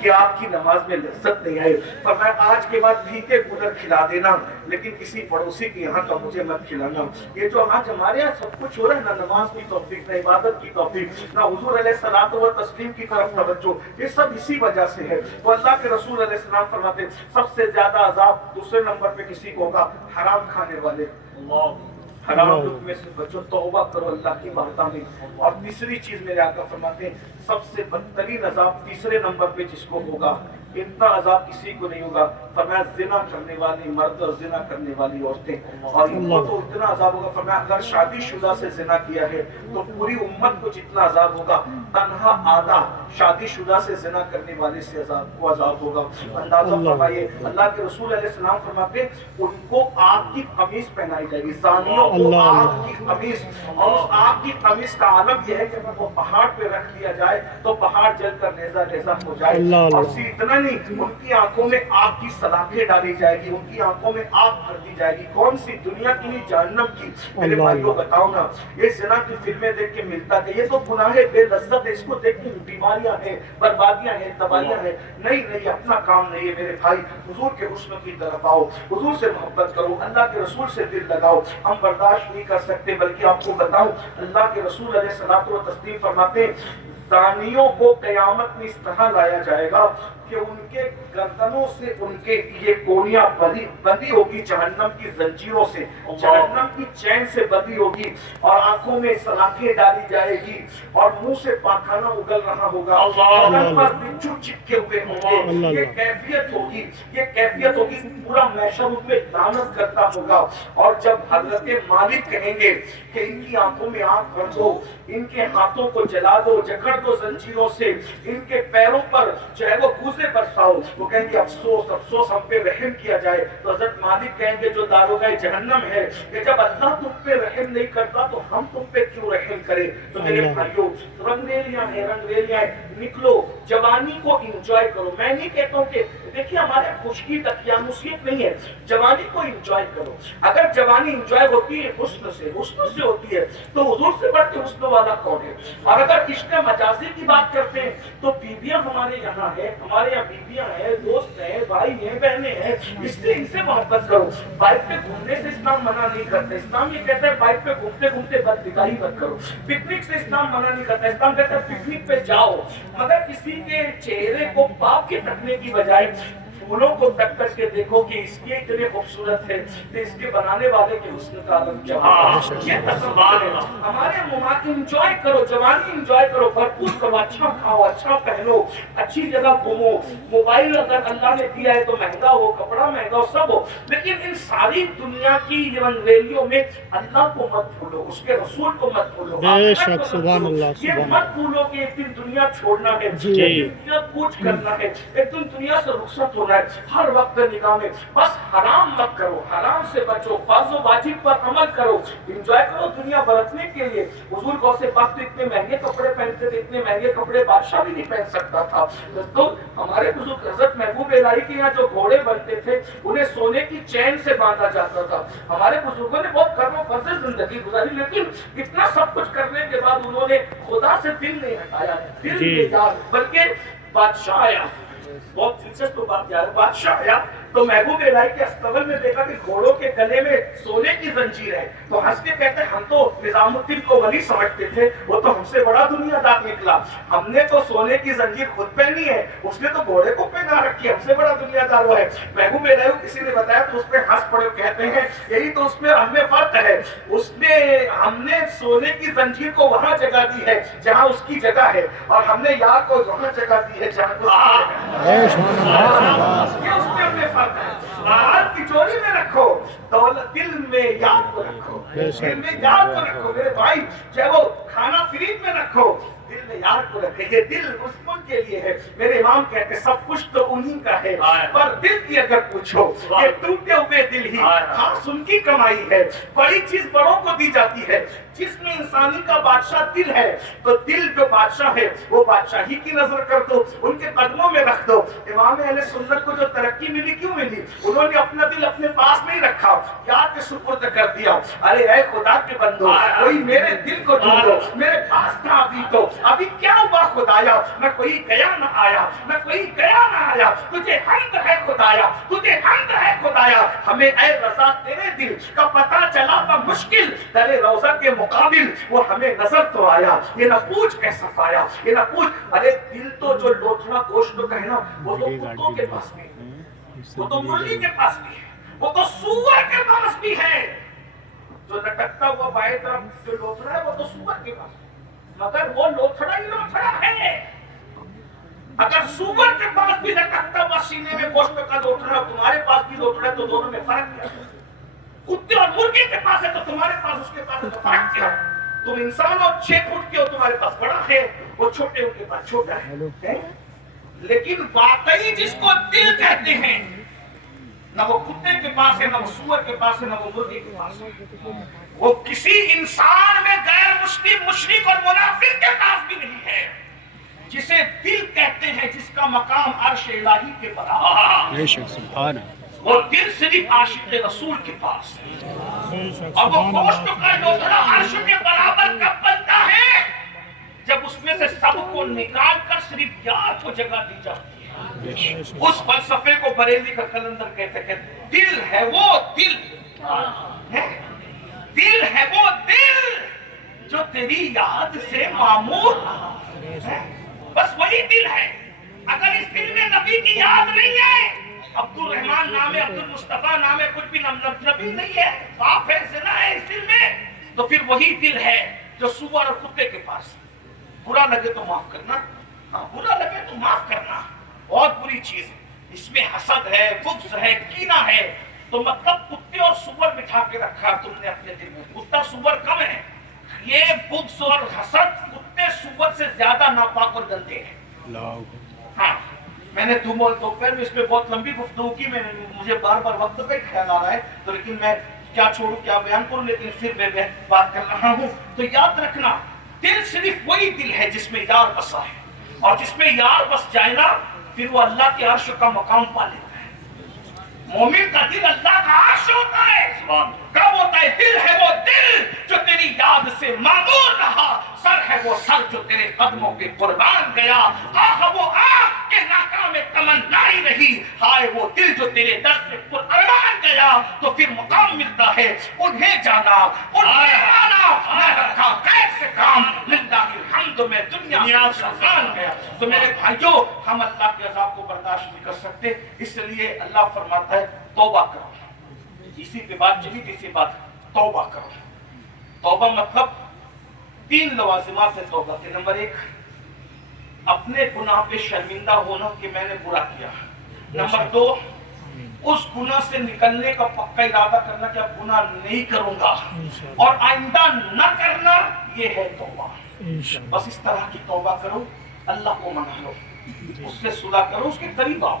کہ آپ کی نماز میں لذت نہیں آئے. فرمایا آج کے بعد پھیکے کولر کھلا دینا لیکن کسی پڑوسی کے یہاں کا مجھے مت کھلانا. یہ جو آج ہمارے یہاں سب کچھ ہو رہا ہے، نہ نماز کی توفیق، نہ عبادت کی توفیق، نہ حضور علیہ الصلوۃ والتسلیم کی طرف توجہ، یہ سب اسی وجہ سے ہے. تو اللہ کے رسول علیہ السلام فرماتے ہیں سب سے زیادہ عذاب دوسرے نمبر پہ کسی کو ہوگا حرام کھانے والے. حرام لقمے سے بچو، توبہ کرو اللہ کی بارگاہ میں. اور تیسری چیز میرے آقا فرماتے ہیں سب سے بدترین عذاب تیسرے نمبر پہ جس کو ہوگا، اتنا عذاب کسی کو نہیں ہوگا. فرمایا زنا کرنے والی مرد اور زنا کرنے والی عورتیں، اور ان کو تو اتنا عذاب ہوگا. فرمایا اگر شادی شدہ سے زنا کیا ہے تو پوری امت کو جتنا عذاب ہوگا، تنہا آدھا شادی شدہ سے زنا کرنے والے سے عذاب ہوگا. اندازہ فرمائیے. اللہ کے رسول علیہ السلام فرماتے ہیں ان کو آگ کی قمیص پہنائی جائے گی، زانیوں کو آگ کی قمیص. اور اس آگ کی قمیص کا عالم یہ ہے کہ وہ پہاڑ پہ رکھ دیا جائے تو پہاڑ جل کر نیزہ نیزہ ہو جائے. اور صرف اتنا نہیں، ان کی آنکھوں میں آگ کی سلاخیں ڈالی جائے گی، ان کی آنکھوں میں آگ بھر دی جائے گی. کون سی؟ دنیا کی نہیں، جہنم کی. میرے بھائیوں بتاؤ نا، یہ زنا کی فلمیں دیکھ کے ملتا کہ یہ تو گناہ بے لذت ہے، اس کو دیکھ کے بیماریاں ہیں، بربادیاں ہیں، تباہیاں ہیں. نہیں نہیں، اپنا کام نہیں ہے میرے بھائی. حضور کے حسن کی طرف آؤ، حضور سے محبت کرو، اللہ کے رسول سے دل لگاؤ. ہم برداشت نہیں کر سکتے، بلکہ آپ کو بتاؤں اللہ کے رسول علیہ الصلوۃ والتسلیم فرماتے ہیں زانیوں کو قیامت میں اس طرح لایا جائے گا کہ ان کے گردنوں سے ان کے یہ کونیاں بندھی ہوگی جہنم کی زنجیروں سے، جہنم کی چین سے بندھی ہوگی، اور آنکھوں میں سلاخیں ڈالی جائے گی، اور منہ سے پاخانہ اگل رہا ہوگا، بدن پر بچھو چپکے ہوئے ہوں گے. یہ کیفیت ہوگی، یہ کیفیت ہوگی. پورا محشر ان پہ لعنت کرتا ہوگا. اور جب حضرت مالک کہیں گے کہ ان کی آنکھوں میں آنکھ بھر دو، ان کے ہاتھوں کو جلا دو، جکڑ دو زنجیروں سے، ان کے پیروں پر جو ہے وہ گوزے برساؤ، وہ کہیں گے افسوس افسوس ہم پہ رحم کیا جائے. تو حضرت مالک کہیں گے جو داروغہ جہنم ہے کہ جب اللہ تم پہ رحم نہیں کرتا تو ہم تم پہ کیوں رحم کرے. تو میرے بھائیوں رنگریلیاں ہیں، رنگریلیاں ہیں، نکلو جوانی کو انجوائے کرو. میں نہیں کہتا ہوں کہ دیکھیے ہمارے خشکی تقیانوسیت نہیں ہے، جوانی کو انجوائے کرو. اگر جوانی انجوائے ہوتی ہے حسن سے ہوتی ہے تو حضور سے بڑھ کے حسن والا کون ہے. اور اگر عشق مجازی کی بات کرتے ہیں تو بیویاں ہمارے یہاں ہیں، ہمارے یہاں بیویاں ہیں، دوست ہیں، بھائی ہیں، بہنیں ہیں، اس لیے ان سے محبت کرو. بائک پہ گھومنے سے اسلام منع نہیں کرتا. اسلام یہ کہتا ہے بائک پہ گھومتے گھومتے بدنگاہی مت کرو. پکنک سے اسلام منع نہیں کرتا. اسلام کہتا ہے پکنک پہ جاؤ مگر کسی کے چہرے کو پاپ کے تکنے کی بجائے پھولوں کو تک کر کے دیکھو کہ اس کی اتنی خوبصورت ہے کہ اس کے بنانے والے کے حسن کا عالم کیا ہے. یہ تصور ہے. ہمارے ممالک انجوائے کرو، جوانی انجوائے کرو، بھرپور کرو، اچھا کھاؤ، اچھا پہنو، اچھی جگہ گھومو. موبائل اگر اللہ نے دیا ہے تو مہنگا ہو، کپڑا مہنگا ہو، سب ہو، لیکن ان ساری دنیا کی رنگریلیوں میں اللہ کو مت بھولو، اس کے رسول کو مت بھولو. بے شک سبحان اللہ. یہ مت بھولو کہ ایک دن دنیا چھوڑنا ہے، ایک دن دنیا کوچ کرنا ہے، ایک دن دنیا سے رخصت ہونا ہے. ہے ہر وقت نگاہ میں. بس حرام مت کرو, حرام سے بچو, فرض و واجب پر عمل کرو, انجوائے کرو دنیا برتنے کے لیے. حضور غوث پاک تو اتنے مہنگے کپڑے پہنتے تھے, اتنے مہنگے کپڑے بادشاہ بھی نہیں پہن سکتا تھا. تو ہمارے بزرگ حضرت محبوب الہی کے یہاں جو گھوڑے بنتے تھے انہیں سونے کی چین سے باندھا جاتا تھا. ہمارے بزرگوں نے بہت کرم و فضل زندگی گزاری, لیکن اتنا سب کچھ کرنے کے بعد انہوں نے خدا سے دل نہیں ہٹایا, دل نہیں جا, بلکہ بادشاہ آیا. بہت دلچسپ بات یار, بادشاہ آیا تو محبوب الہی کے استقبال میں دیکھا کہ گھوڑوں کے گلے میں سونے کی زنجیر ہے. تو ہنس کے کہتے ہیں ہم تو نظام الدین کو ولی سمجھتے تھے, وہ تو ہم سے بڑا دنیا دار نکلا, ہم نے تو سونے کی زنجیر خود پہنی ہے, اس نے تو گھوڑے کو پہنا رکھی, ہم سے بڑا دنیا دار وہ ہے. محبوب الہی کو کسی نے بتایا تو اس پہ ہنس پڑے, کہتے ہیں یہی تو اس میں ہم میں فرق ہے, اس نے ہم نے سونے کی زنجیر کو وہاں جگہ دی ہے جہاں اس کی جگہ ہے, اور ہم نے یار کو وہاں جگہ دی ہے جہاں اس کی جگہ ہے. یہ اس میں ہم میں فرق ہے. مال تجوری میں رکھو, دولت دل میں یاد کو رکھو, دل میں یاد کو رکھو میرے بھائی. چاہے وہ کھانا فریج میں رکھو, دل میں یاد کو رکھے. یہ دل اس ملک کے لیے ہے. میرے امام کہتے ہیں سب کچھ تو انہی کا ہے, پر دل کی اگر پوچھو یہ ٹوٹے ہوئے دل ہی خاص ان کی کمائی ہے. بڑی چیز بڑوں کو دی جاتی ہے. جس میں انسانی کا بادشاہ دل ہے, تو دل جو بادشاہ ہے وہ بادشاہی کی نظر کر دو, ان کے قدموں میں رکھ دو. امام اہل سنت کو جو ترقی ملی کیوں ملی؟ انہوں نے اپنا دل اپنے پاس نہیں رکھا, یاد کے سپرد کر دیا. ارے اے خدا کے بندو, کوئی میرے دل کو ڈھونڈو, میرے پاس تھا ابھی تو, ابھی کیا ہوا خدایا؟ نہ کوئی گیا نہ آیا, نہ کوئی گیا نہ آیا, تجھے حمد ہے خدایا, تجھے حمد ہے خدایا. ہمیں اے رضا تیرے دل کا پتہ چلا تھا مشکل, تیرے روضہ کے مقابل وہ ہمیں نظر تو آیا. یہ نہ پوچھ کیسا پایا, یہ نہ پوچھ. ارے دل تو جو لوتھڑا گوشت کا ہے نا, وہ تو کتوں کے پاس بھی ہے, وہ تو مرغی کے پاس بھی ہے, وہ تو سور کے پاس بھی ہے. جو لٹکتا ہوا بائیں طرف جو لوتھڑا ہے وہ تو سور کے پاس ہے, مگر وہ لوتھڑا ہی لوتھڑا ہے. اگر سور کے پاس بھی لٹکتا ہوا سینے میں گوشت کا لوتھڑا, تمہارے پاس بھی لوتھڑا ہے, تو دونوں میں فرق کیا ہے؟ کتے اور مرغے کے پاس ہے تو تمہارے پاس اس کے پاس ہے, تو فرق کیا ہے؟ تم انسان اور 6 فٹ کے ہو, تمہارے پاس بڑا ہے, وہ چھوٹے ان کے پاس چھوٹا ہے. لیکن واقعی جس کو دل کہتے ہیں, نہ وہ کتے کے پاس ہے, نہ وہ سور کے پاس ہے, نہ وہ مرغے کے پاس ہے. وہ کسی انسان میں غیر مسلم, مشرک اور منافق کے پاس بھی نہیں ہے. جسے دل کہتے ہیں, جس کا مقام عرش الہی کے برابر ہے, وہ دل صرف عاشق رسول کے پاس ہے. اور وہ گوشت کا لوتھڑا عرش کے برابر کب بنتا ہے؟ جب اس میں سے سب کو نکال کر صرف یار کو جگہ دی جاتی ہے. اس فلسفے کو بریلی کا کلندر کہتے ہیں, دل ہے وہ دل, دل ہے وہ دل جو تیری یاد سے معمور رہا. بس وہی دل ہے. اگر اس دل میں نبی کی یاد نہیں ہے, عبد الرحمن نام ہے, عبد المصطفیٰ نام ہے, کچھ بھی نبی نہیں ہے, باپ ہے, زنا ہے اس دل میں, تو پھر وہی دل ہے جو سور اور کتے کے پاس. برا لگے تو معاف کرنا, برا لگے تو معاف کرنا, بہت بری چیز ہے. اس میں حسد ہے, بغض ہے, کینہ ہے, تو مطلب کتے اور سور بٹھا کے رکھا تم نے اپنے دل میں. کتا سور کم ہے, یہ بغض اور حسد کتے سور سے زیادہ ناپاک اور گندے ہیں. ہاں, میں نے دوپہر میں اس پہ بہت لمبی گفتگو کی, مجھے بار بار وقت پہ خیال آ رہا ہے, تو لیکن میں کیا چھوڑوں کیا بیان کروں, لیکن پھر میں بات کر رہا ہوں. تو یاد رکھنا, دل صرف وہی دل ہے جس میں یار بسا ہے, اور جس میں یار بس جائے نا, پھر وہ اللہ کے عرش کا مقام پا لیتا ہے. مومن کا دل اللہ کا عرش ہوتا ہے. کب ہوتا ہے؟ دل ہے وہ دل جو تیری یاد سے معمور رہا, سر ہے وہ سر جو تیرے قدموں کے قربان گیا, آہ وہ آہ کہ ناکام تمنا ہی رہی, ہائے وہ دل جو تیرے در سے پر ارمان گیا. تو پھر مقام ملتا ہے, انہیں جانا, انہیں مانا, نہ رکھا غیر سے کام, للہ الحمد میں دنیا سے شفان گیا. تو میرے بھائیوں, ہم اللہ کے عذاب کو برداشت نہیں کر سکتے, اس لیے اللہ فرماتا ہے توبہ کرو. اسی پہ بات چلی, تیسری بات توبہ کرو. توبہ مطلب 3 لوازمات ہیں توبہ کے. نمبر 1, اپنے گناہ پہ شرمندہ ہونا کہ میں نے برا کیا. نمبر 2, اس گناہ سے نکلنے کا پکا ارادہ کرنا کہ اب گناہ نہیں کروں گا, اور آئندہ نہ کرنا, یہ ہے توبہ. بس اس طرح کی توبہ کرو, اللہ کو منا لو, اس سے صلح کرو, اس کے قریب آؤ.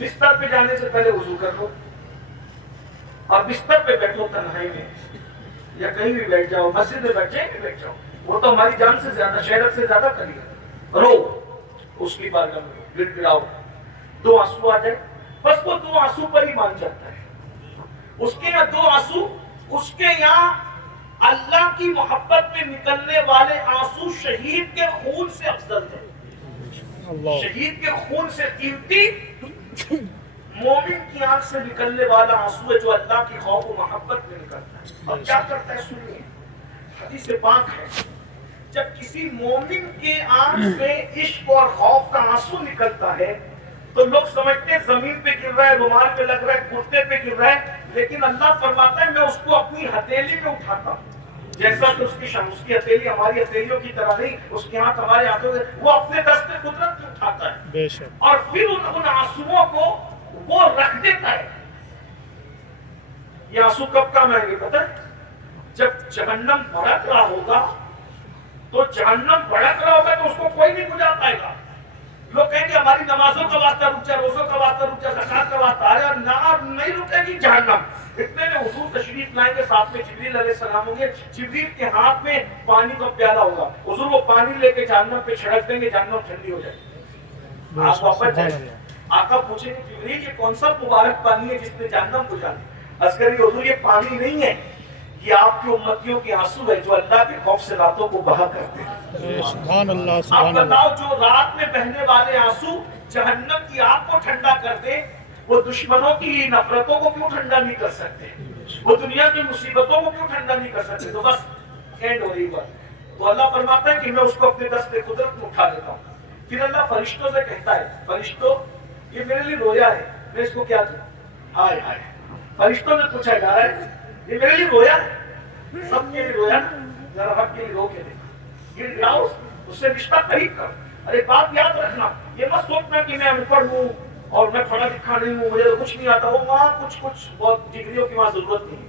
بستر پہ جانے سے پہلے وضو کر لو اور بستر پہ بیٹھو تنہائی میں یا کہیں بھی بیٹھ جاؤ، مسجد میں بیٹھ جائیں بیٹھ جاؤ، وہ تو ہماری جان سے زیادہ، شہرت سے زیادہ قریب ہے، رو اس کی بارگاہ میں گڑ گڑاؤ، دو آنسو آ جائے، بس وہ دو آنسو پر ہی مان جاتا ہے۔ اس کے یہاں دو آنسو، اس کے یہاں اللہ کی محبت میں نکلنے والے آنسو شہید کے خون سے افضل ہے، شہید کے خون سے قیمتی مومن کی آنکھ سے نکلنے والا آنسو ہے جو اللہ کی خوف و محبت میں نکلتا ہے۔ اور کیا کرتا ہے سنیے، حدیث پاک ہے، جب کسی مومن کے آنکھ سے عشق اور خوف کا آنسو نکلتا ہے تو لوگ سمجھتے ہیں زمین پہ گر رہا ہے، رومال پہ لگ رہا ہے، کرتے پہ گر رہا ہے، لیکن اللہ فرماتا ہے میں اس کو اپنی ہتھیلی میں اٹھاتا ہوں، جیسا کہ اس کی ہتھیلی ہماری ہتھیلیوں کی طرح نہیں، اس کے ہاتھ ہمارے ہاتھوں سے، وہ اپنے دست قدرت میں اٹھاتا ہے اور پھر ان آنسوؤں کو وہ رکھ دیتا ہے۔ یہ آنسو کب کام آئیں گے پتہ ہے؟ جب جہنم بھڑک رہا ہوگا تو جہنم بھڑک رہا ہوگا تو اس کو کوئی نہیں بجھا پائے گا۔ لوگ کہیں گے ہماری نمازوں کا واسطہ رک جائے، روزوں کا واسطہ رک جائے، زکات کا واسطہ آ جائے، نہیں رکے گی جہنم۔ اتنے میں حضور تشریف لائیں گے، ساتھ میں جبریل علیہ السلام ہوں گے، جبریل کے ہاتھ میں پانی کا پیالہ ہوگا، حضور وہ پانی لے کے جہنم پہ چھڑک دیں گے، جہنم ٹھنڈی ہو جائے گی۔ آپ واپس جائیں، آقا پوچھیں گے جبریل یہ کون سا مبارک پانی ہے جس نے جہنم بجھا دی؟ عرض کریں گے حضور یہ پانی نہیں ہے، یہ آپ کی امتیوں کے آنسو ہے جو اللہ کے خوف سے راتوں کو بہا کرتے ہیں۔ سبحان اللہ آپ سبحان اللہ۔ بتاؤ جو رات میں بہنے والے آنسو جہنم کی آگ کو ٹھنڈا کر دے، وہ دشمنوں کی نفرتوں کو کیوں ٹھنڈا نہیں کر سکتے؟ وہ دنیا کی مصیبتوں کو کیوں ٹھنڈا نہیں کر سکتے؟ تو بس اینڈ ہو رہی بات۔ تو اللہ فرماتا ہے کہ میں اس کو اپنے دست قدرت میں اٹھا لیتا ہوں۔ پھر اللہ فرشتوں سے کہتا ہے فرشتوں یہ میرے لیے رویا ہے، میں اس کو کیا دوں؟ ہائے ہائے، فرشتوں نے پوچھا جا رہا ہے یہ میرے لیے رویا ہے، سب کے لیے رویا نا، ذرا حق کے لیے رو کے دیکھا، گر گراؤ اس سے رشتہ قریب کر۔ ارے بات یاد رکھنا، یہ مت سوچنا کہ میں ان پڑھ ہوں اور میں پڑھا لکھا نہیں ہوں، مجھے تو کچھ نہیں آتا، وہ وہاں کچھ بہت ڈگریوں کی وہاں ضرورت نہیں ہے،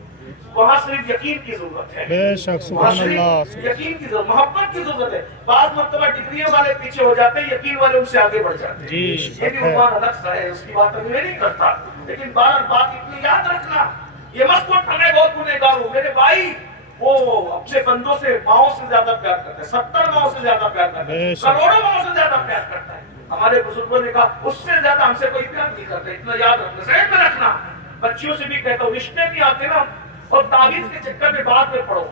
وہاں صرف یقین کی ضرورت ہے، بے شک وہاں سبحان اللہ۔ صرف یقین کی ضرورت، محبت کی ضرورت ہے۔ بعض مرتبہ ڈگریوں والے پیچھے ہو جاتے ہیں، یقین والے ان سے آگے بڑھ جاتے ہیں، جی یہ بھی عنوان الگ سا ہے، اس کی بات ابھی میں نہیں کرتا، لیکن بار بات اتنی یاد رکھنا، یہ مت سوچ میں بہت گنہگار ہوں، میرے بھائی وہ اپنے بندوں سے ماؤں سے زیادہ پیار کرتا ہے، 70 ماؤں سے زیادہ پیار کرتا ہے، کروڑوں ماؤں سے زیادہ پیار کرتا ہے۔ ہمارے بزرگوں نے کہا اس سے زیادہ ہم سے کوئی پیار نہیں کرتا، اتنا یاد رکھنا، ذہن میں رکھنا۔ بچیوں سے بھی کہتا ہوں رشتے بھی آتے نا اور تعویذ کے چکر میں بعد میں پڑھو،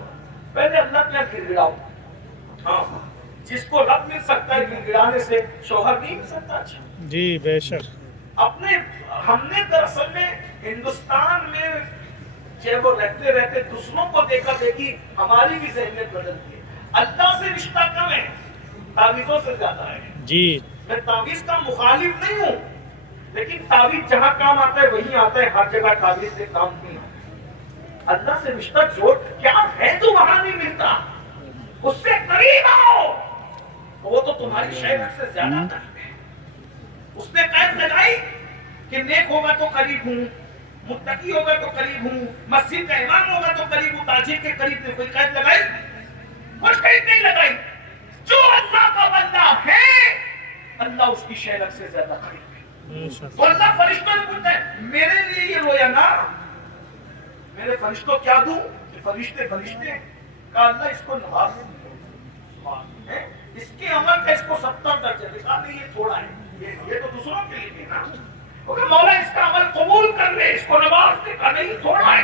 پہلے اللہ کیا گر گڑاؤ۔ ہاں جس کو رب مل سکتا ہے گر گڑانے سے، شوہر نہیں مل سکتا۔ اچھا جی بے شک۔ اپنے ہم نے دراصل میں ہندوستان میں جب وہ رہتے رہتے دوسروں کو دیکھا دیکھی ہماری بھی ذہنیت بدلتی ہے۔ اللہ سے رشتہ کم ہے، تعویذوں سے زیادہ ہے۔ جی میں تعویذ کا مخالف نہیں ہوں، لیکن تعویذ جہاں کام آتا ہے وہیں آتا ہے، ہر جگہ تعویذ سے کام نہیں آتا۔ اللہ سے رشتہ جوڑ، کیا ہے تو وہاں نہیں ملتا، اس سے قریب آؤ، وہ تو تمہاری شہرت سے زیادہ قریب ہے۔ اس نے قید لگائی کہ نیک ہوگا تو قریب ہوں، متقی ہوگا تو قریب ہوں، مسجد کا امام ہوگا تو قریب ہوں، تاجر کے قریب نہیں، کوئی قید لگائی؟ کچھ قید نہیں لگائی۔ جو اللہ کا بندہ ہے اللہ اس کی شہرت سے زیادہ قریب ہے۔ تو اللہ فرشتوں نے پوچھا ہے میرے لیے یہ رویا نا، میرے فرشتوں کیا دوں؟ کہ فرشتے کہا اللہ اس کو نواز دے، اس کے عمل کا اس کو 70 درجے دے۔ کہا نہیں یہ تھوڑا ہے، یہ تو دوسروں کے لیے نا، کہ مولا اس کا عمل قبول کر لے، اس کو نواز دے۔ کہا نہیں تھوڑا ہے۔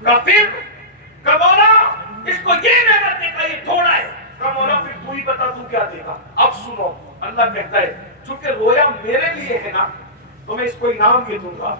کہا پھر کہ مولا اس کو یہ نعمت دے، کہا یہ تھوڑا ہے۔ کہا مولا پھر تو ہی بتا تو کیا دے گا۔ اب سنو اللہ کہتا ہے چونکہ رویا میرے لیے ہے نا تو میں اس کو انعام یہ دوں گا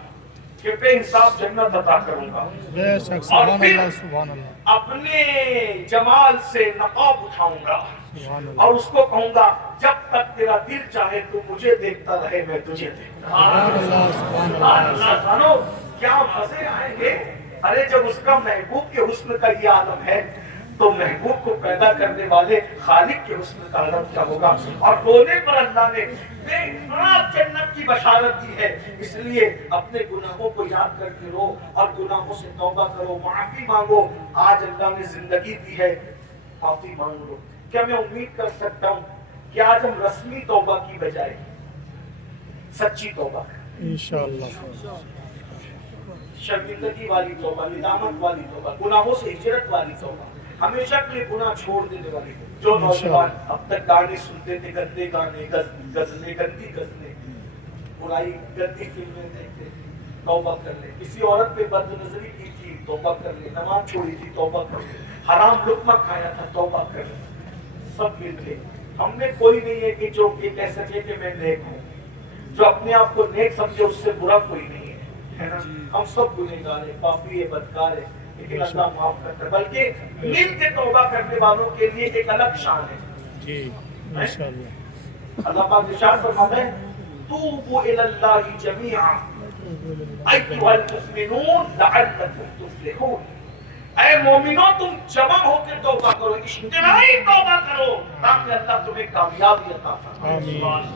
کہ بے حساب جنت عطا کروں گا، بے شک اور سبحان پھر اللہ سبحان اللہ اپنے جمال سے نقاب اٹھاؤں گا سبحان اللہ اور اس کو کہوں گا جب تک تیرا دل چاہے تو مجھے دیکھتا رہے میں تجھے دیکھتا۔ سبحان اللہ سبحان سبحان اللہ۔ اللہ، جانو کیا مزے آئیں گے۔ ارے جب اس کا محبوب کے حسن کا یہ عالم ہے تو محبوب کو پیدا کرنے والے خالق کے حسن کا عالم کیا ہوگا۔ اور رونے پر اللہ نے بے شمار جنت کی بشارت دی ہے، اس لیے اپنے گناہوں کو یاد کر کے رو اور گناہوں سے توبہ کرو، معافی مانگو۔ آج اللہ نے زندگی دی ہے، معافی مانگ لو۔ کیا میں امید کر سکتا ہوں کہ آج ہم رسمی توبہ کی بجائے سچی توبہ کریں؟ انشاءاللہ شرمندگی والی توبہ، ندامت والی توبہ، گناہوں سے ہجرت والی توبہ، ہمیشہ کے لیے گناہ چھوڑ دینے والی توبہ۔ جو نوجوان اب تک گانے سنتے تھے، گندے گانے، غزلیں، گندی غزلیں، برائی، گندی فلمیں دیکھتے تھے، توبہ کر لیں۔ کسی عورت پہ بد نظری کی تھی، توبہ کر لیں۔ نماز چھوڑی تھی، توبہ کر لیں۔ حرام لقمہ کھایا تھا، توبہ کر لیں۔ سب مل کے ہم میں کوئی نہیں ہے کہ جو یہ کہہ سکے کہ میں نیک ہوں، جو اپنے آپ کو نیک سمجھے اس سے برا کوئی نہیں ہے نا؟ ہم سب گنہگار ہیں، پاپی ہے، بدکار ہے، لیکن اللہ معاف کرتا ہے۔ بلکہ مل کے توبہ کرنے والوں کے لیے ایک الگ شان ہے جی انشاءاللہ۔ اللہ پاک ارشاد فرماتے ہیں توبوا الی اللہ جمیعا ایھا المؤمنون لعلکم تفلحون۔ اے مومنوں تم جمع ہو کے توبہ کرو، اجتماعی توبہ کرو تاکہ اللہ تمہیں کامیابی عطا فرمائے۔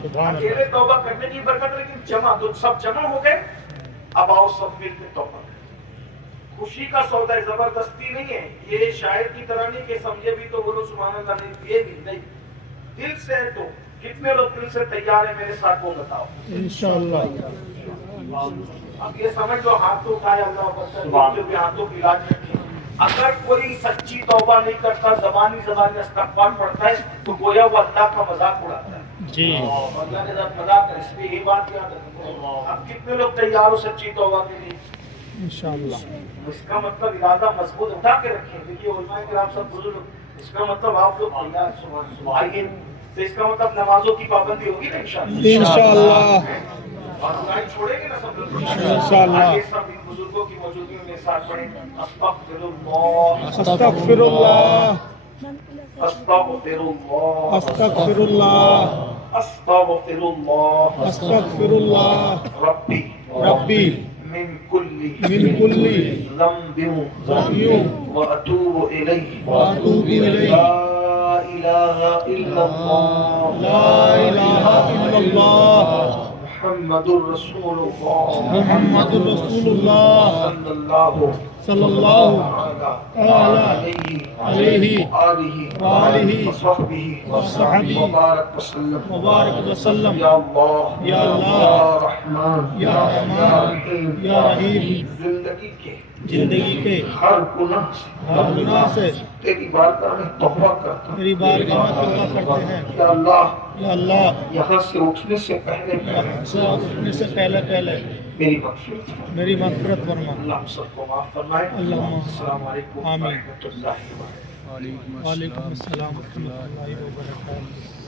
سبحان اکیلے توبہ کرنے کی برکت ہے، لیکن جمع تو سب جمع ہو گئے، اب آؤ سب مل کے توبہ کریں۔ خوشی کا سودا ہے، زبردستی نہیں ہے۔ یہ شاعر کی طرح نہیں کہ سمجھے بھی تو بولو سبحان اللہ، نہیں، یہ نہیں، دل سے ہے تو کتنے لوگ دل سے تیار ہیں میرے ساتھ وہ بتاؤ انشاءاللہ۔ اب یہ سمجھ لو ہاتھ اٹھائے اللہ اکبر، جو بھی ہاتھوں کی علاج رکھے۔ اگر کوئی سچی توبہ نہیں کرتا، زبانی استغفار پڑھتا ہے، تو گویا وہ اللہ کا مذاق اڑاتا ہے۔ جی اللہ نے ذات مذاق ہے، اس لیے یہ بات یاد رکھو۔ اب کتنے لوگ تیار ہو سچی توبہ کے لیے؟ انشاءاللہ۔ اس کا مطلب ارادہ مضبوط اٹھا کے رکھیں۔ دیکھیے علماء کرام سب بزرگ، اس کا مطلب آپ لوگ تیار سبحان آئیے، تو اس کا مطلب نمازوں کی پابندی ہوگی نا انشاءاللہ۔ انشاءاللہ اور برائی چھوڑیں گے نا سب لوگ انشاءاللہ۔ آئیے سب ان بزرگوں کی موجودگی میں ساتھ پڑھیں استغفر اللہ استغفر اللہ استغفر اللہ استغفر اللہ استغفر اللہ استغفر اللہ ربی ربی من كل ذنب وأتوب إليه وأتوب إليه لا إله إلا الله لا إله إلا الله محمد رسول الله محمد رسول الله صلى الله عليه وآله وصحبه وبارك وسلم يا الله یا اللہ يا رحمن یا رحمان یا رحیم، زندگی کے زندگی کے ہر گناہ سے ہر گناہ سے تیری بارگاہ میں توبہ کرتا ہوں۔ میری بارگاہ میں توبہ کرتے ہیں۔ یا اللہ یا اللہ یہاں سے اٹھنے سے پہلے سے اٹھنے سے پہلے میری مغفرت فرما۔ میری مغفرت فرما۔ اللہ ہم سب کو معاف فرمائے۔ اللہم السلام علیکم آمین۔ ورحمۃ اللہ وبرکاتہ۔ وعلیکم السلام ورحمۃ اللہ وبرکاتہ۔